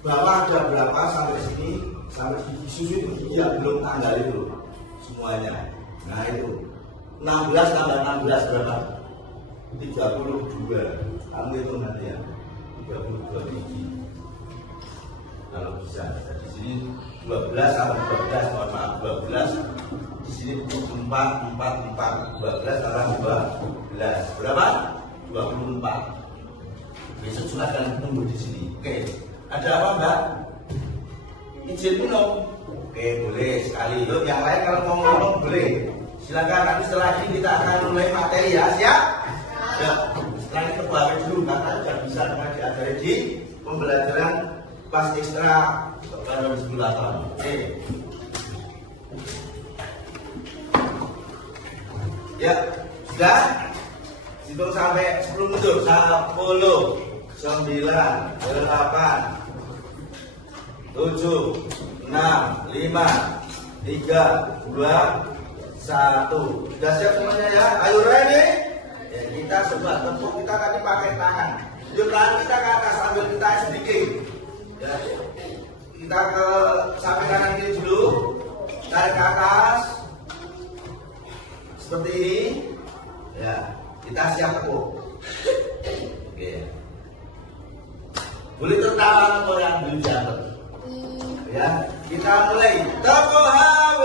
Bahwa ada berapa sampai sini, sampai gigi susu itu gigi yang belum tanggal itu semuanya. Nah itu 16 tambah 16 berapa? 32. Kamu itu nanti ya, 32 gigi. Kalau bisa, di sini 12 tambah 12, mohon maaf 12. Di sini 4, 4, 4, 12 tambah 12. Berapa? 24. Besok silakan tunggu di sini. Oke. Ada apa Mbak? Izin minum. Oke, boleh sekali. Yuk, yang lain kalau mau ngomong boleh. Silakan, nanti setelah ini kita akan mulai materi ya, siap? Ya. Setelah ini kebalik dulu, karena sudah bisa diajari di pembelajaran pas ekstra pada 10 tahun. Oke. Ya, sudah? Hitung sampai 10 mundur. 10, 9, 8, 7, 6, 5, 3, 2, 1. Sudah siap semuanya ya? Ayo ready? Ya, kita sebat tepuk, kita tadi pakai tangan. Yuk tangan kita ke atas sambil kita sedikit. Ya, kita ke samping kanan kiri dulu, tarik ke atas seperti ini. Ya, kita siap tepuk. Oke. Boleh tertawa atau yang belum jatuh. Ya, kita mulai. Tepuk HW.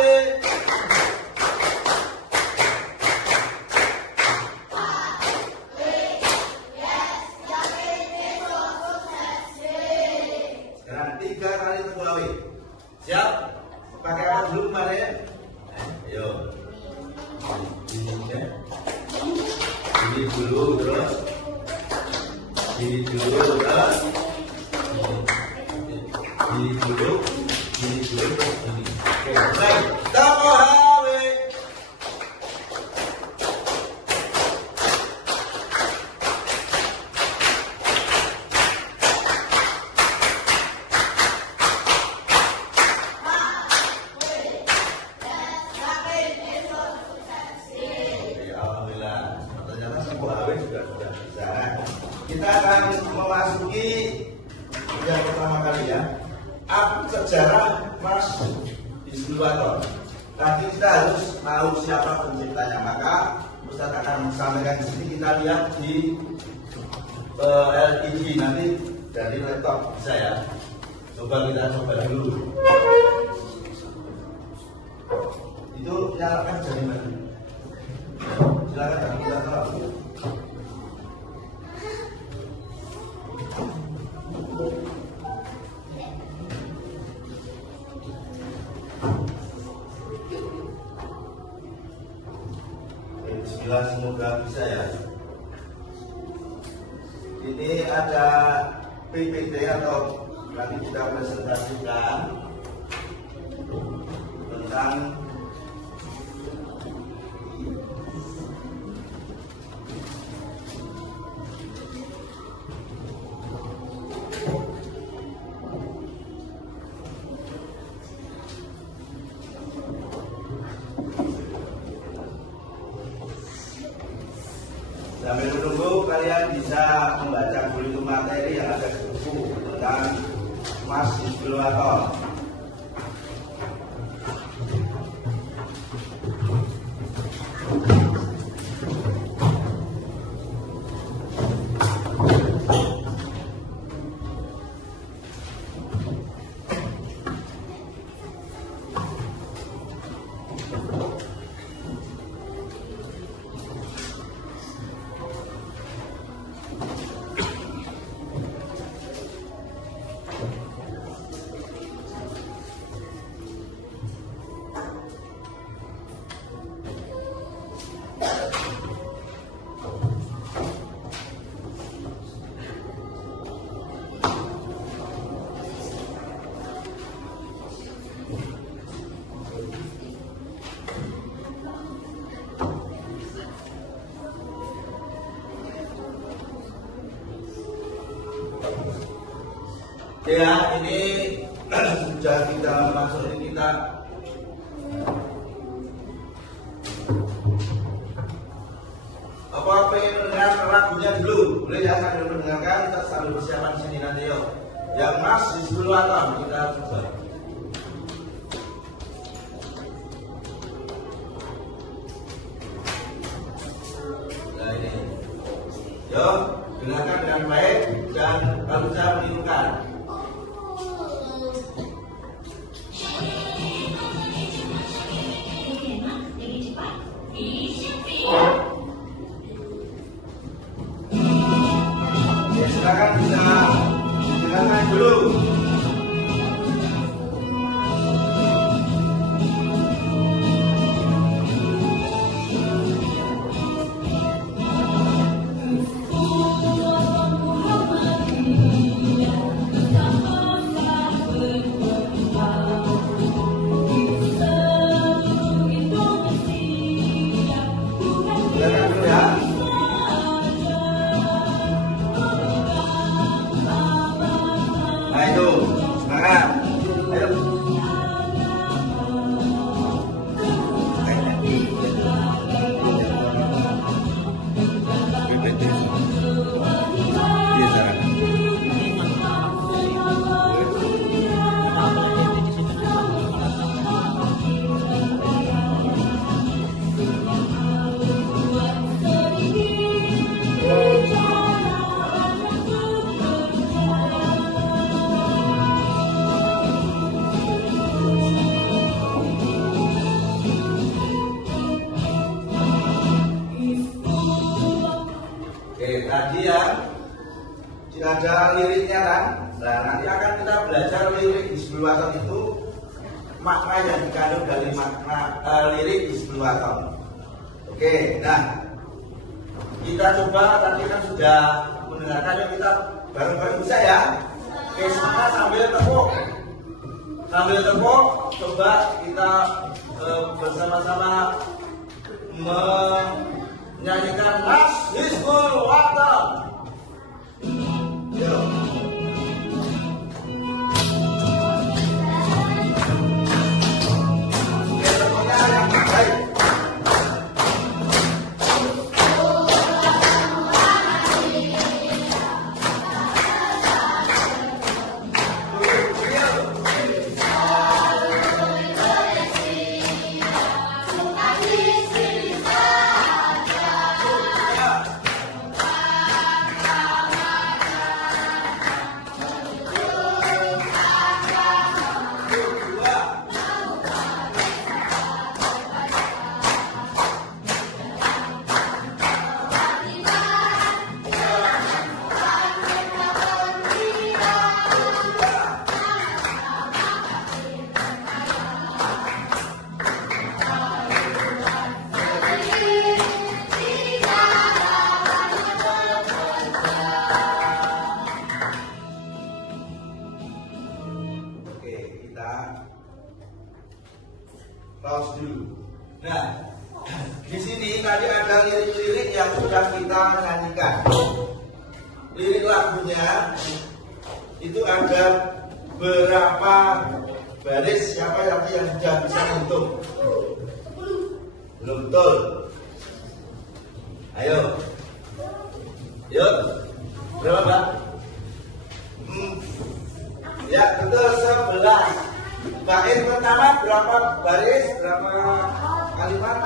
Siap? Pakai apa dulu kemarin? Ayo. Ini dulu terus. Ini dulu terus. Ini dulu. Ini dulu terus ini. Oke, baik. Tepuk HW. Kita akan memasuki yang pertama kali ya. Sejarah Mas Bisnuwato. Tadi kita harus tahu siapa penciptanya. Maka Ustaz akan sampaikan di sini. Kita lihat di LED nanti dari laptop bisa ya. Coba kita coba dulu. Itu nyalakan dari mana? Silakan kita tahu. Bismillah, semoga bisa ya. Ini ada PPT atau nanti kita presentasikan tentang dulu kalian bisa membaca dulu itu materi yang ada di buku tentang Mas Hizbul Waton. Ya, ini sudah kita masukin kita apa pengen mendengar lagunya dulu, boleh ya sambil mendengarkan, kita sambil persiapan di sini nanti yuk. Yang Mas Hizbul Waton kita coba. Nah ini, yuk dengarkan dengan baik dan kalau bisa menirukan. Silakan bisa dengarkan dulu. Silakan dulu ya. Nah itu, semangat. Ayo. Tadi ya ada liriknya kan. Nah nanti akan kita belajar lirik Hizbul Waton itu makna yang dikandung dari makna lirik Hizbul Waton. Oke, nah kita coba tadi kan sudah mendengarkannya, kita bareng-bareng bisa ya. Oke, semua sambil tepuk coba kita bersama-sama menyanyikan Mas Hizbul Waton. Yuk. Oke, tepuknya yang baik. Pause dulu. Nah, di sini tadi ada lirik-lirik yang sudah kita nyanyikan. Lirik lagunya itu ada berapa baris? Siapa lagi yang sudah bisa hitung? Belum betul. Ayo. Yuk, berapa Mbak? Ya betul 11. Bait pertama berapa baris? Berapa kalimat?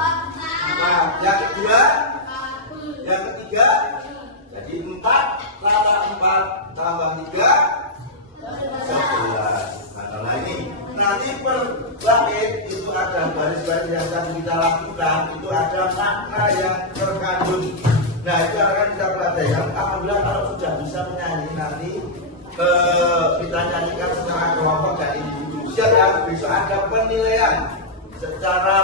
4. Yang kedua? Yang ketiga? Jadi 4 tambah 4 tambah 3 11. Nah ini nanti per bait itu ada baris-baris yang akan kita lakukan, itu ada makna yang terkandung. Nah itu akan kita pelajari. Alhamdulillah kalau sudah bisa menyanyi nanti kita nyanyikan secara kelompok dan individu. Siap ya, besok ada penilaian secara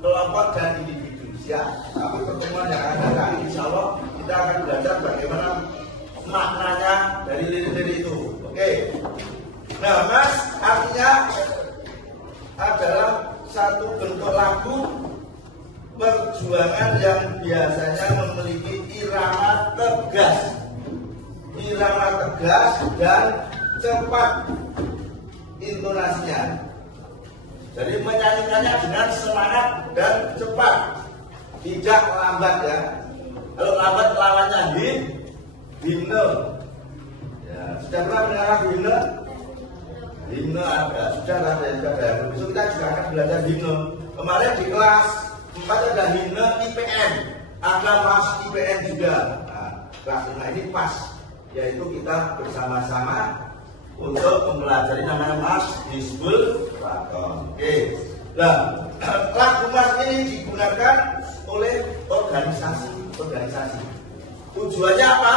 kelompok dan individu. Siap. Tapi pertemuan yang akan datang insya Allah kita akan belajar bagaimana maknanya dari lirik-lirik itu. Oke. Nah mas artinya adalah satu bentuk lagu perjuangan yang biasanya memiliki irama tegas dan cepat intonasinya. Jadi menyanyikannya dengan semangat dan cepat, tidak lambat ya. Kalau lambat lawannya himne. Ya, sudah pernah mendengar lagu himne? Himne ada, sudah ada. Besok kita juga akan belajar himne. Kemarin di kelas 4 ada himne IPN, ada mas IPN juga. Nah, kelas 5 ini pas, yaitu kita bersama-sama untuk mempelajari namanya Mas Hizbul Waton. Oke. Nah, lagu mas ini digunakan oleh organisasi. Tujuannya apa?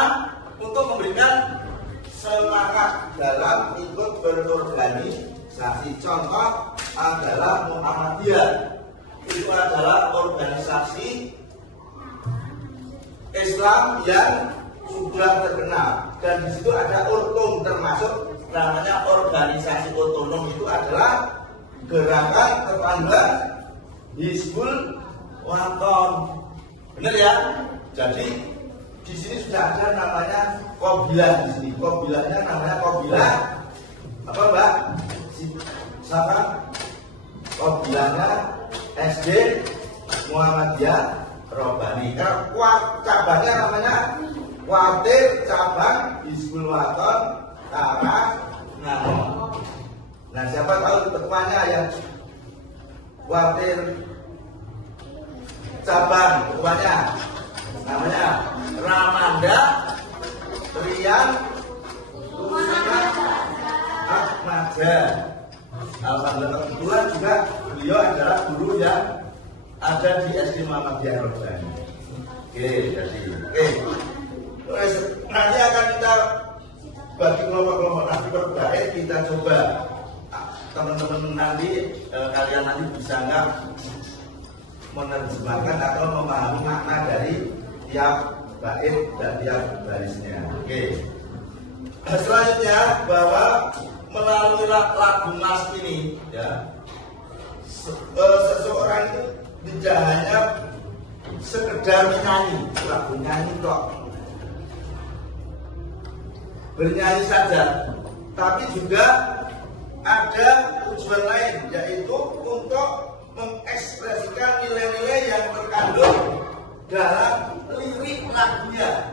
Untuk memberikan semangat dalam ikut berorganisasi. Contoh adalah Muhammadiyah. Itu adalah organisasi Islam yang sudah terkenal, dan di situ ada ortum, termasuk namanya organisasi otonom. Itu adalah gerakan tetangga Hizbul Waton. Benar ya? Jadi di sini sudah ada namanya Qabilah di sini. Qabilahnya namanya Qabilah apa Mbak? Siapa? Qabilahnya SD Muhammadiyah Robani. Cabangnya namanya Watir Cabang Hizbul Waton Karanganyar. Nah siapa tahu ketuanya yang Watir Cabang, ketuanya namanya Ramanda Rian Ahmadja. Alhamdulillah kebetulan juga beliau adalah guru yang ada di SD Muhammadiyah Robani. Oke, jadi nanti akan kita bagi kelompok-kelompok, nanti per bait kita coba teman-teman nanti kalian nanti bisa nggak menerjemahkan atau memahami makna dari tiap bait dan tiap barisnya. Oke. Selanjutnya bahwa melalui lagu mas ini ya seseorang itu tidak hanya sekedar menyanyi, lagu nyanyi kok, bernyanyi saja, tapi juga ada tujuan lain, yaitu untuk mengekspresikan nilai-nilai yang terkandung dalam lirik lagunya.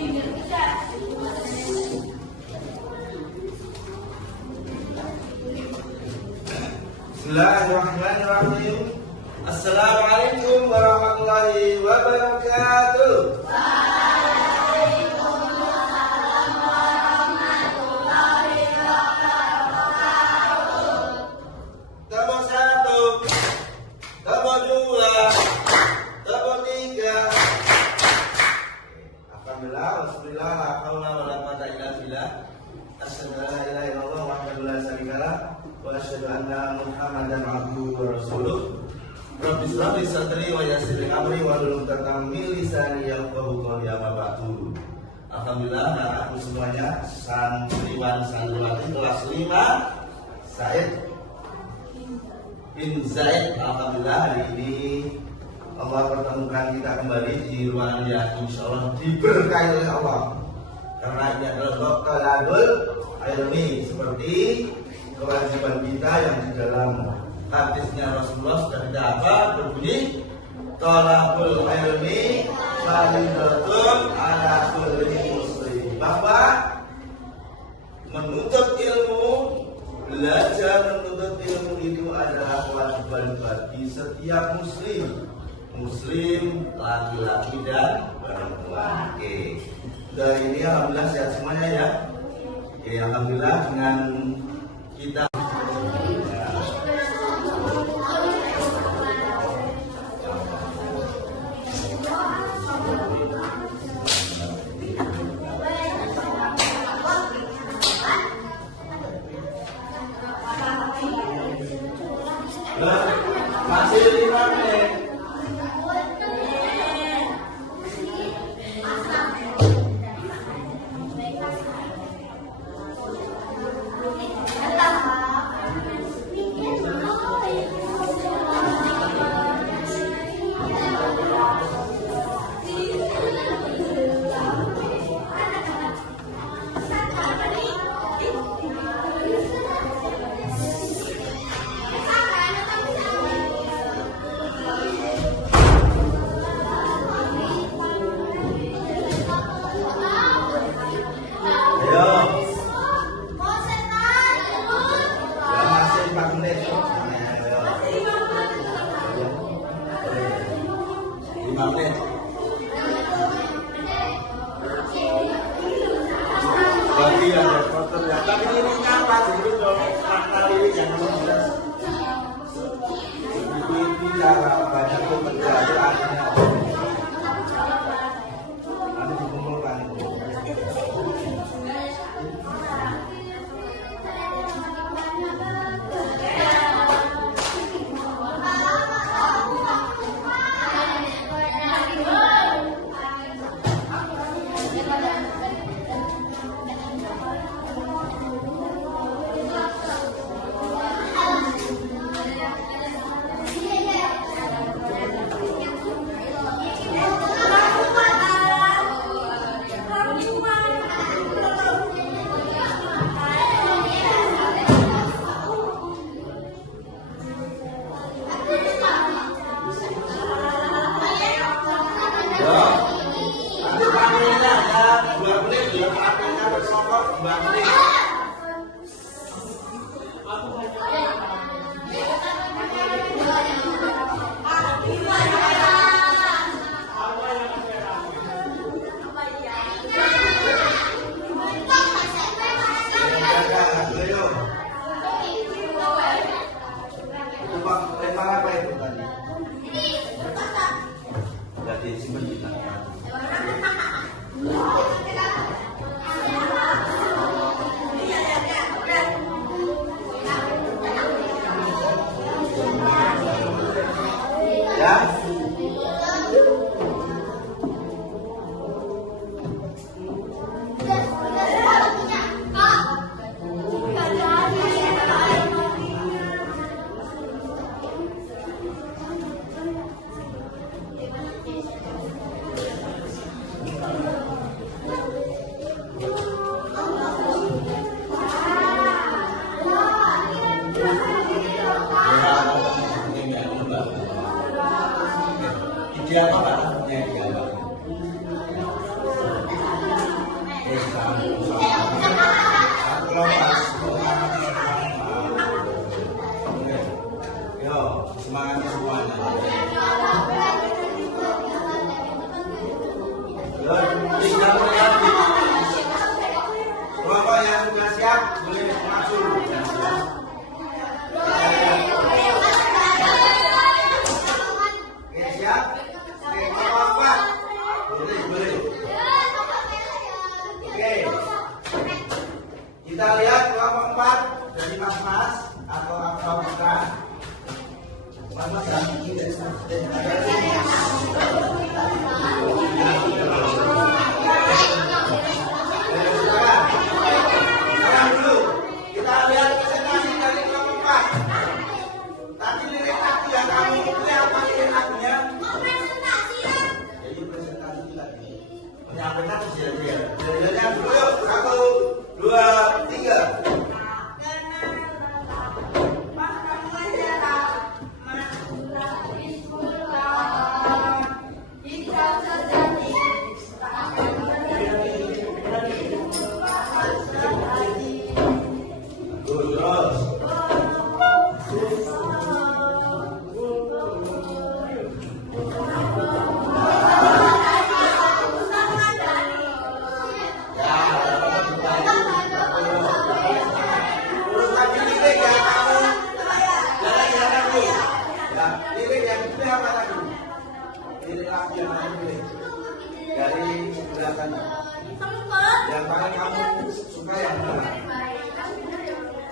Bismillahirrahmanirrahim. Assalamualaikum warahmatullahi wabarakatuh. Tepuk satu, tepuk dua, tepuk tiga. Alhamdulillah, wassallallahu la haula wala quwwata illa billah. Asyhadu an la ilaha illallah wahdahu la syarikalah wa asyhadu anna Muhammadan abduhu wa rasuluh. Rabbi shrah li sadri wa yassir li amri wahlul 'uqdatam min lisani yafqahu qawli amma ba'du. Alhamdulillah, aku semuanya santriwan santriwati kelas 5 Said bin Zaid. Alhamdulillah, hari ini Allah pertemukan kita kembali di ruangan yang insya Allah diberkahi oleh Allah, karena ini adalah Talabul Ilmi, seperti kewajiban kita yang di dalam hadisnya Rasulullah sudah kita apa berbunyi Talabul Ilmi fardhatun ala kulli muslim, bahwa menuntut ilmu, belajar menuntut ilmu itu adalah kewajiban bagi setiap muslim laki-laki dan perempuan. Oke, dari ini alhamdulillah sehat semuanya ya. Oke, alhamdulillah dengan kita masih 5 menit. Tapi ini apa dulu dong, makna lirik yang jelas. Bicara banyak pun menjadi artinya nanti dikumpulkan. Nanti panggilnya ada 2 menit, dia prakteknya bersokok 2 menit. Itu Pak, lempar apa itu tadi? Jadi simpen di tangan. Semangatnya semuanya. Tinggal melihat kelompok yang sudah siap boleh maju. Oke, siap. Oke, kelompok 4 boleh. Oke, kita lihat kelompok 4 dari mas-mas atau apa-apa. Mas-mas yang dari sebelah kanan. Yang paling kamu suka yang mana?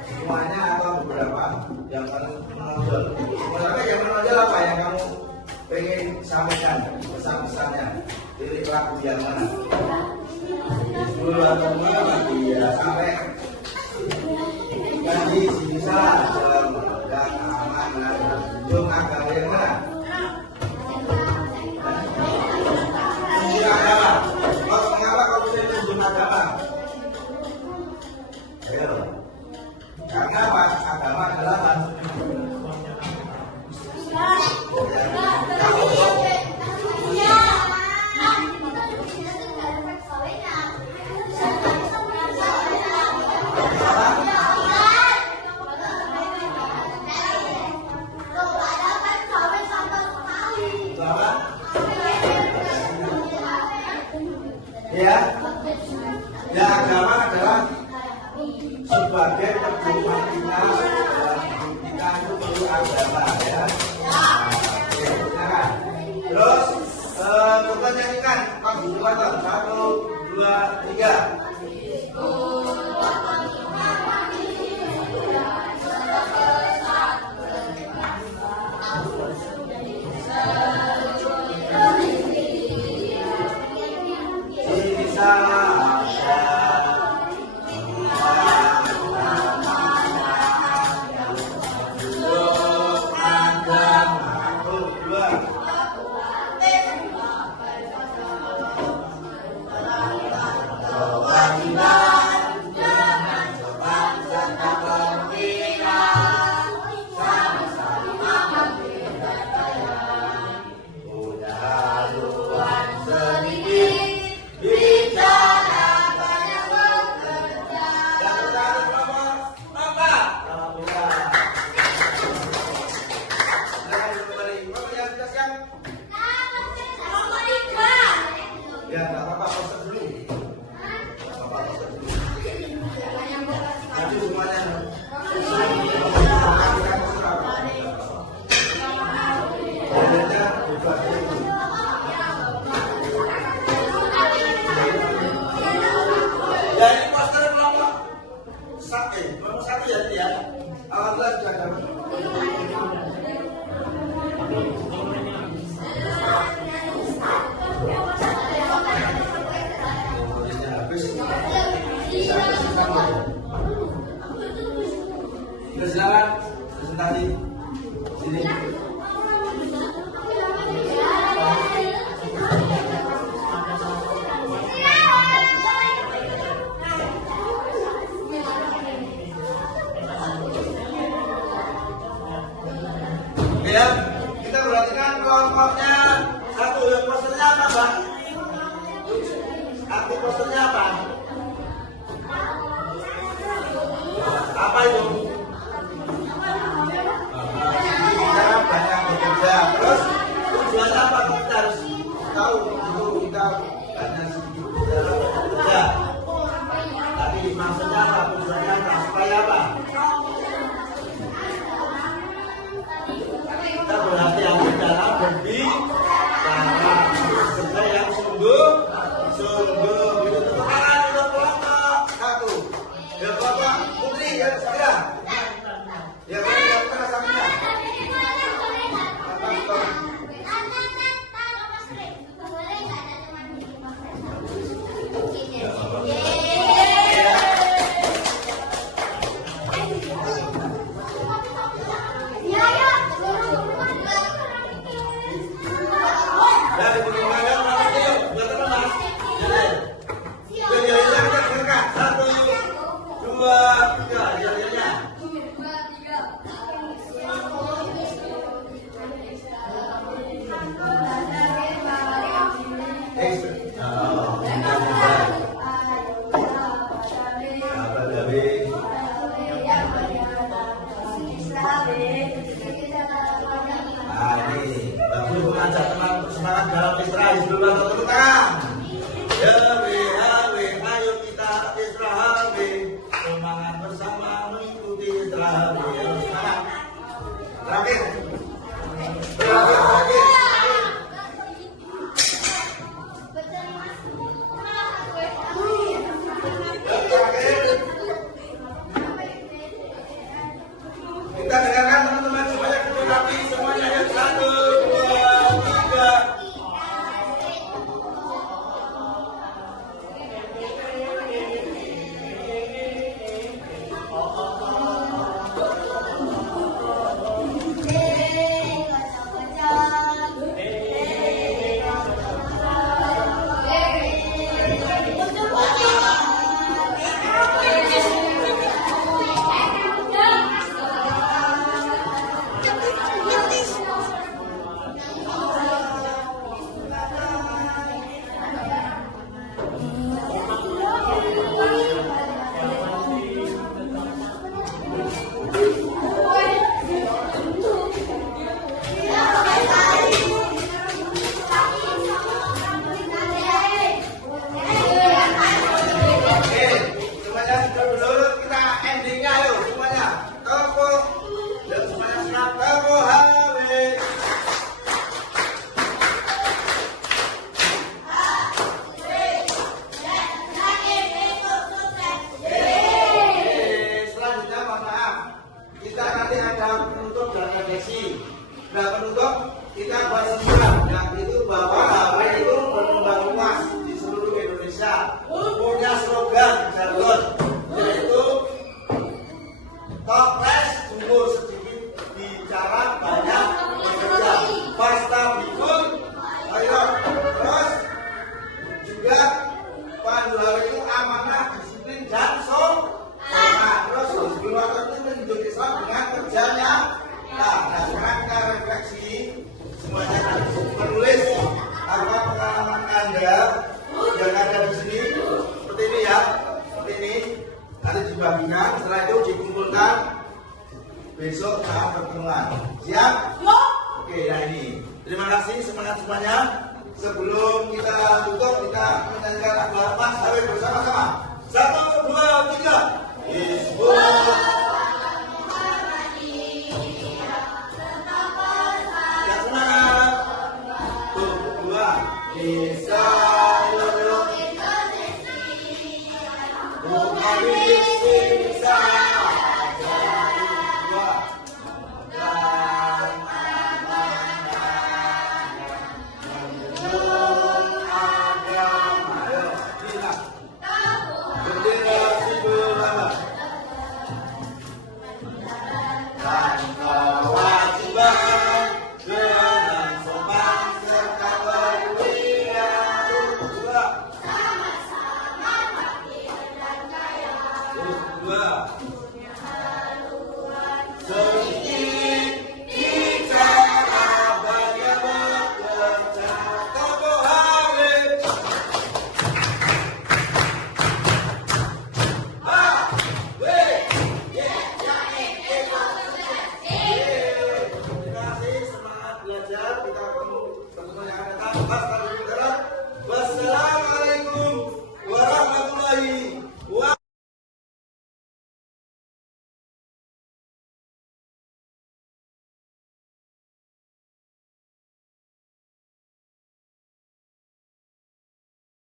Semuanya atau beberapa? Yang paling menonjol. Sebenarnya yang menonjol apa yang kamu pengen sampaikan pesan-pesannya? Lirik lagu yang mana? Dua teman dia sampai ganti sisa dan aman dan jum agama yang mana? Agama. Mengapa kau pilih tunjuk agama? Ayo. Karena apa? Agama adalah ya, agama adalah sebagai pedoman kita dalam hidup kita itu perlu agama ya. Oke, silakan. Terus kita nyanyikan lagu 1, 2, 3. Silakan presentasi sini. Ya, kita perhatikan kelompoknya satu. Posternya apa, Bang? Arti posternya apa? Apa itu? Kita banyak bekerja. Terus tujuannya apa? Kita harus tahu dulu kita banyak sedikit bekerja. Tapi maksudnya apa? Tujuannya apa? Supaya apa? Kita berhati-hati dalam berbicara, bekerja yang sungguh. Itu tepuk tangan untuk kelompok satu. Ya Bapak Putri ya segera. Ya Bapak yang sampingnya. Semangat dalam istirahat sebelum tepuk tangan. Ya ayo kita istirahat. Semangat bersama mengikuti istirahat. Semangat. Terakhir. Kita dengarkan teman-teman semuanya rapi semuanya yang 1, 2, 3. Nah penutup kita buat semua, yaitu bahwa HW itu berkembang luas di seluruh Indonesia, punya slogan jargon yaitu talk less, umur sedikit, bicara banyak, bekerja pasta bikun. Ayo terus juga pandu HW itu amanah, disiplin dan terus sebelum waktu itu menunjuk Islam dengan kerjanya. Nah, sekarang kita refleksi semuanya menulis apa pengalaman Anda yang ada di sini seperti ini ya, seperti ini. Nanti dibagikan, setelah itu dikumpulkan besok saat pertemuan. Siap? Oke, ya ini. Terima kasih semangat semuanya. Sebelum kita tutup, kita menyanyikan lagu apa? Sampai bersama-sama. 1, 2, 3. Hizbullah. Bisa lulus bukan bisa jadi dua dan menurut agama. Ayo bilang bendera sebelah dan kewajiban dengan sopan serta sama-sama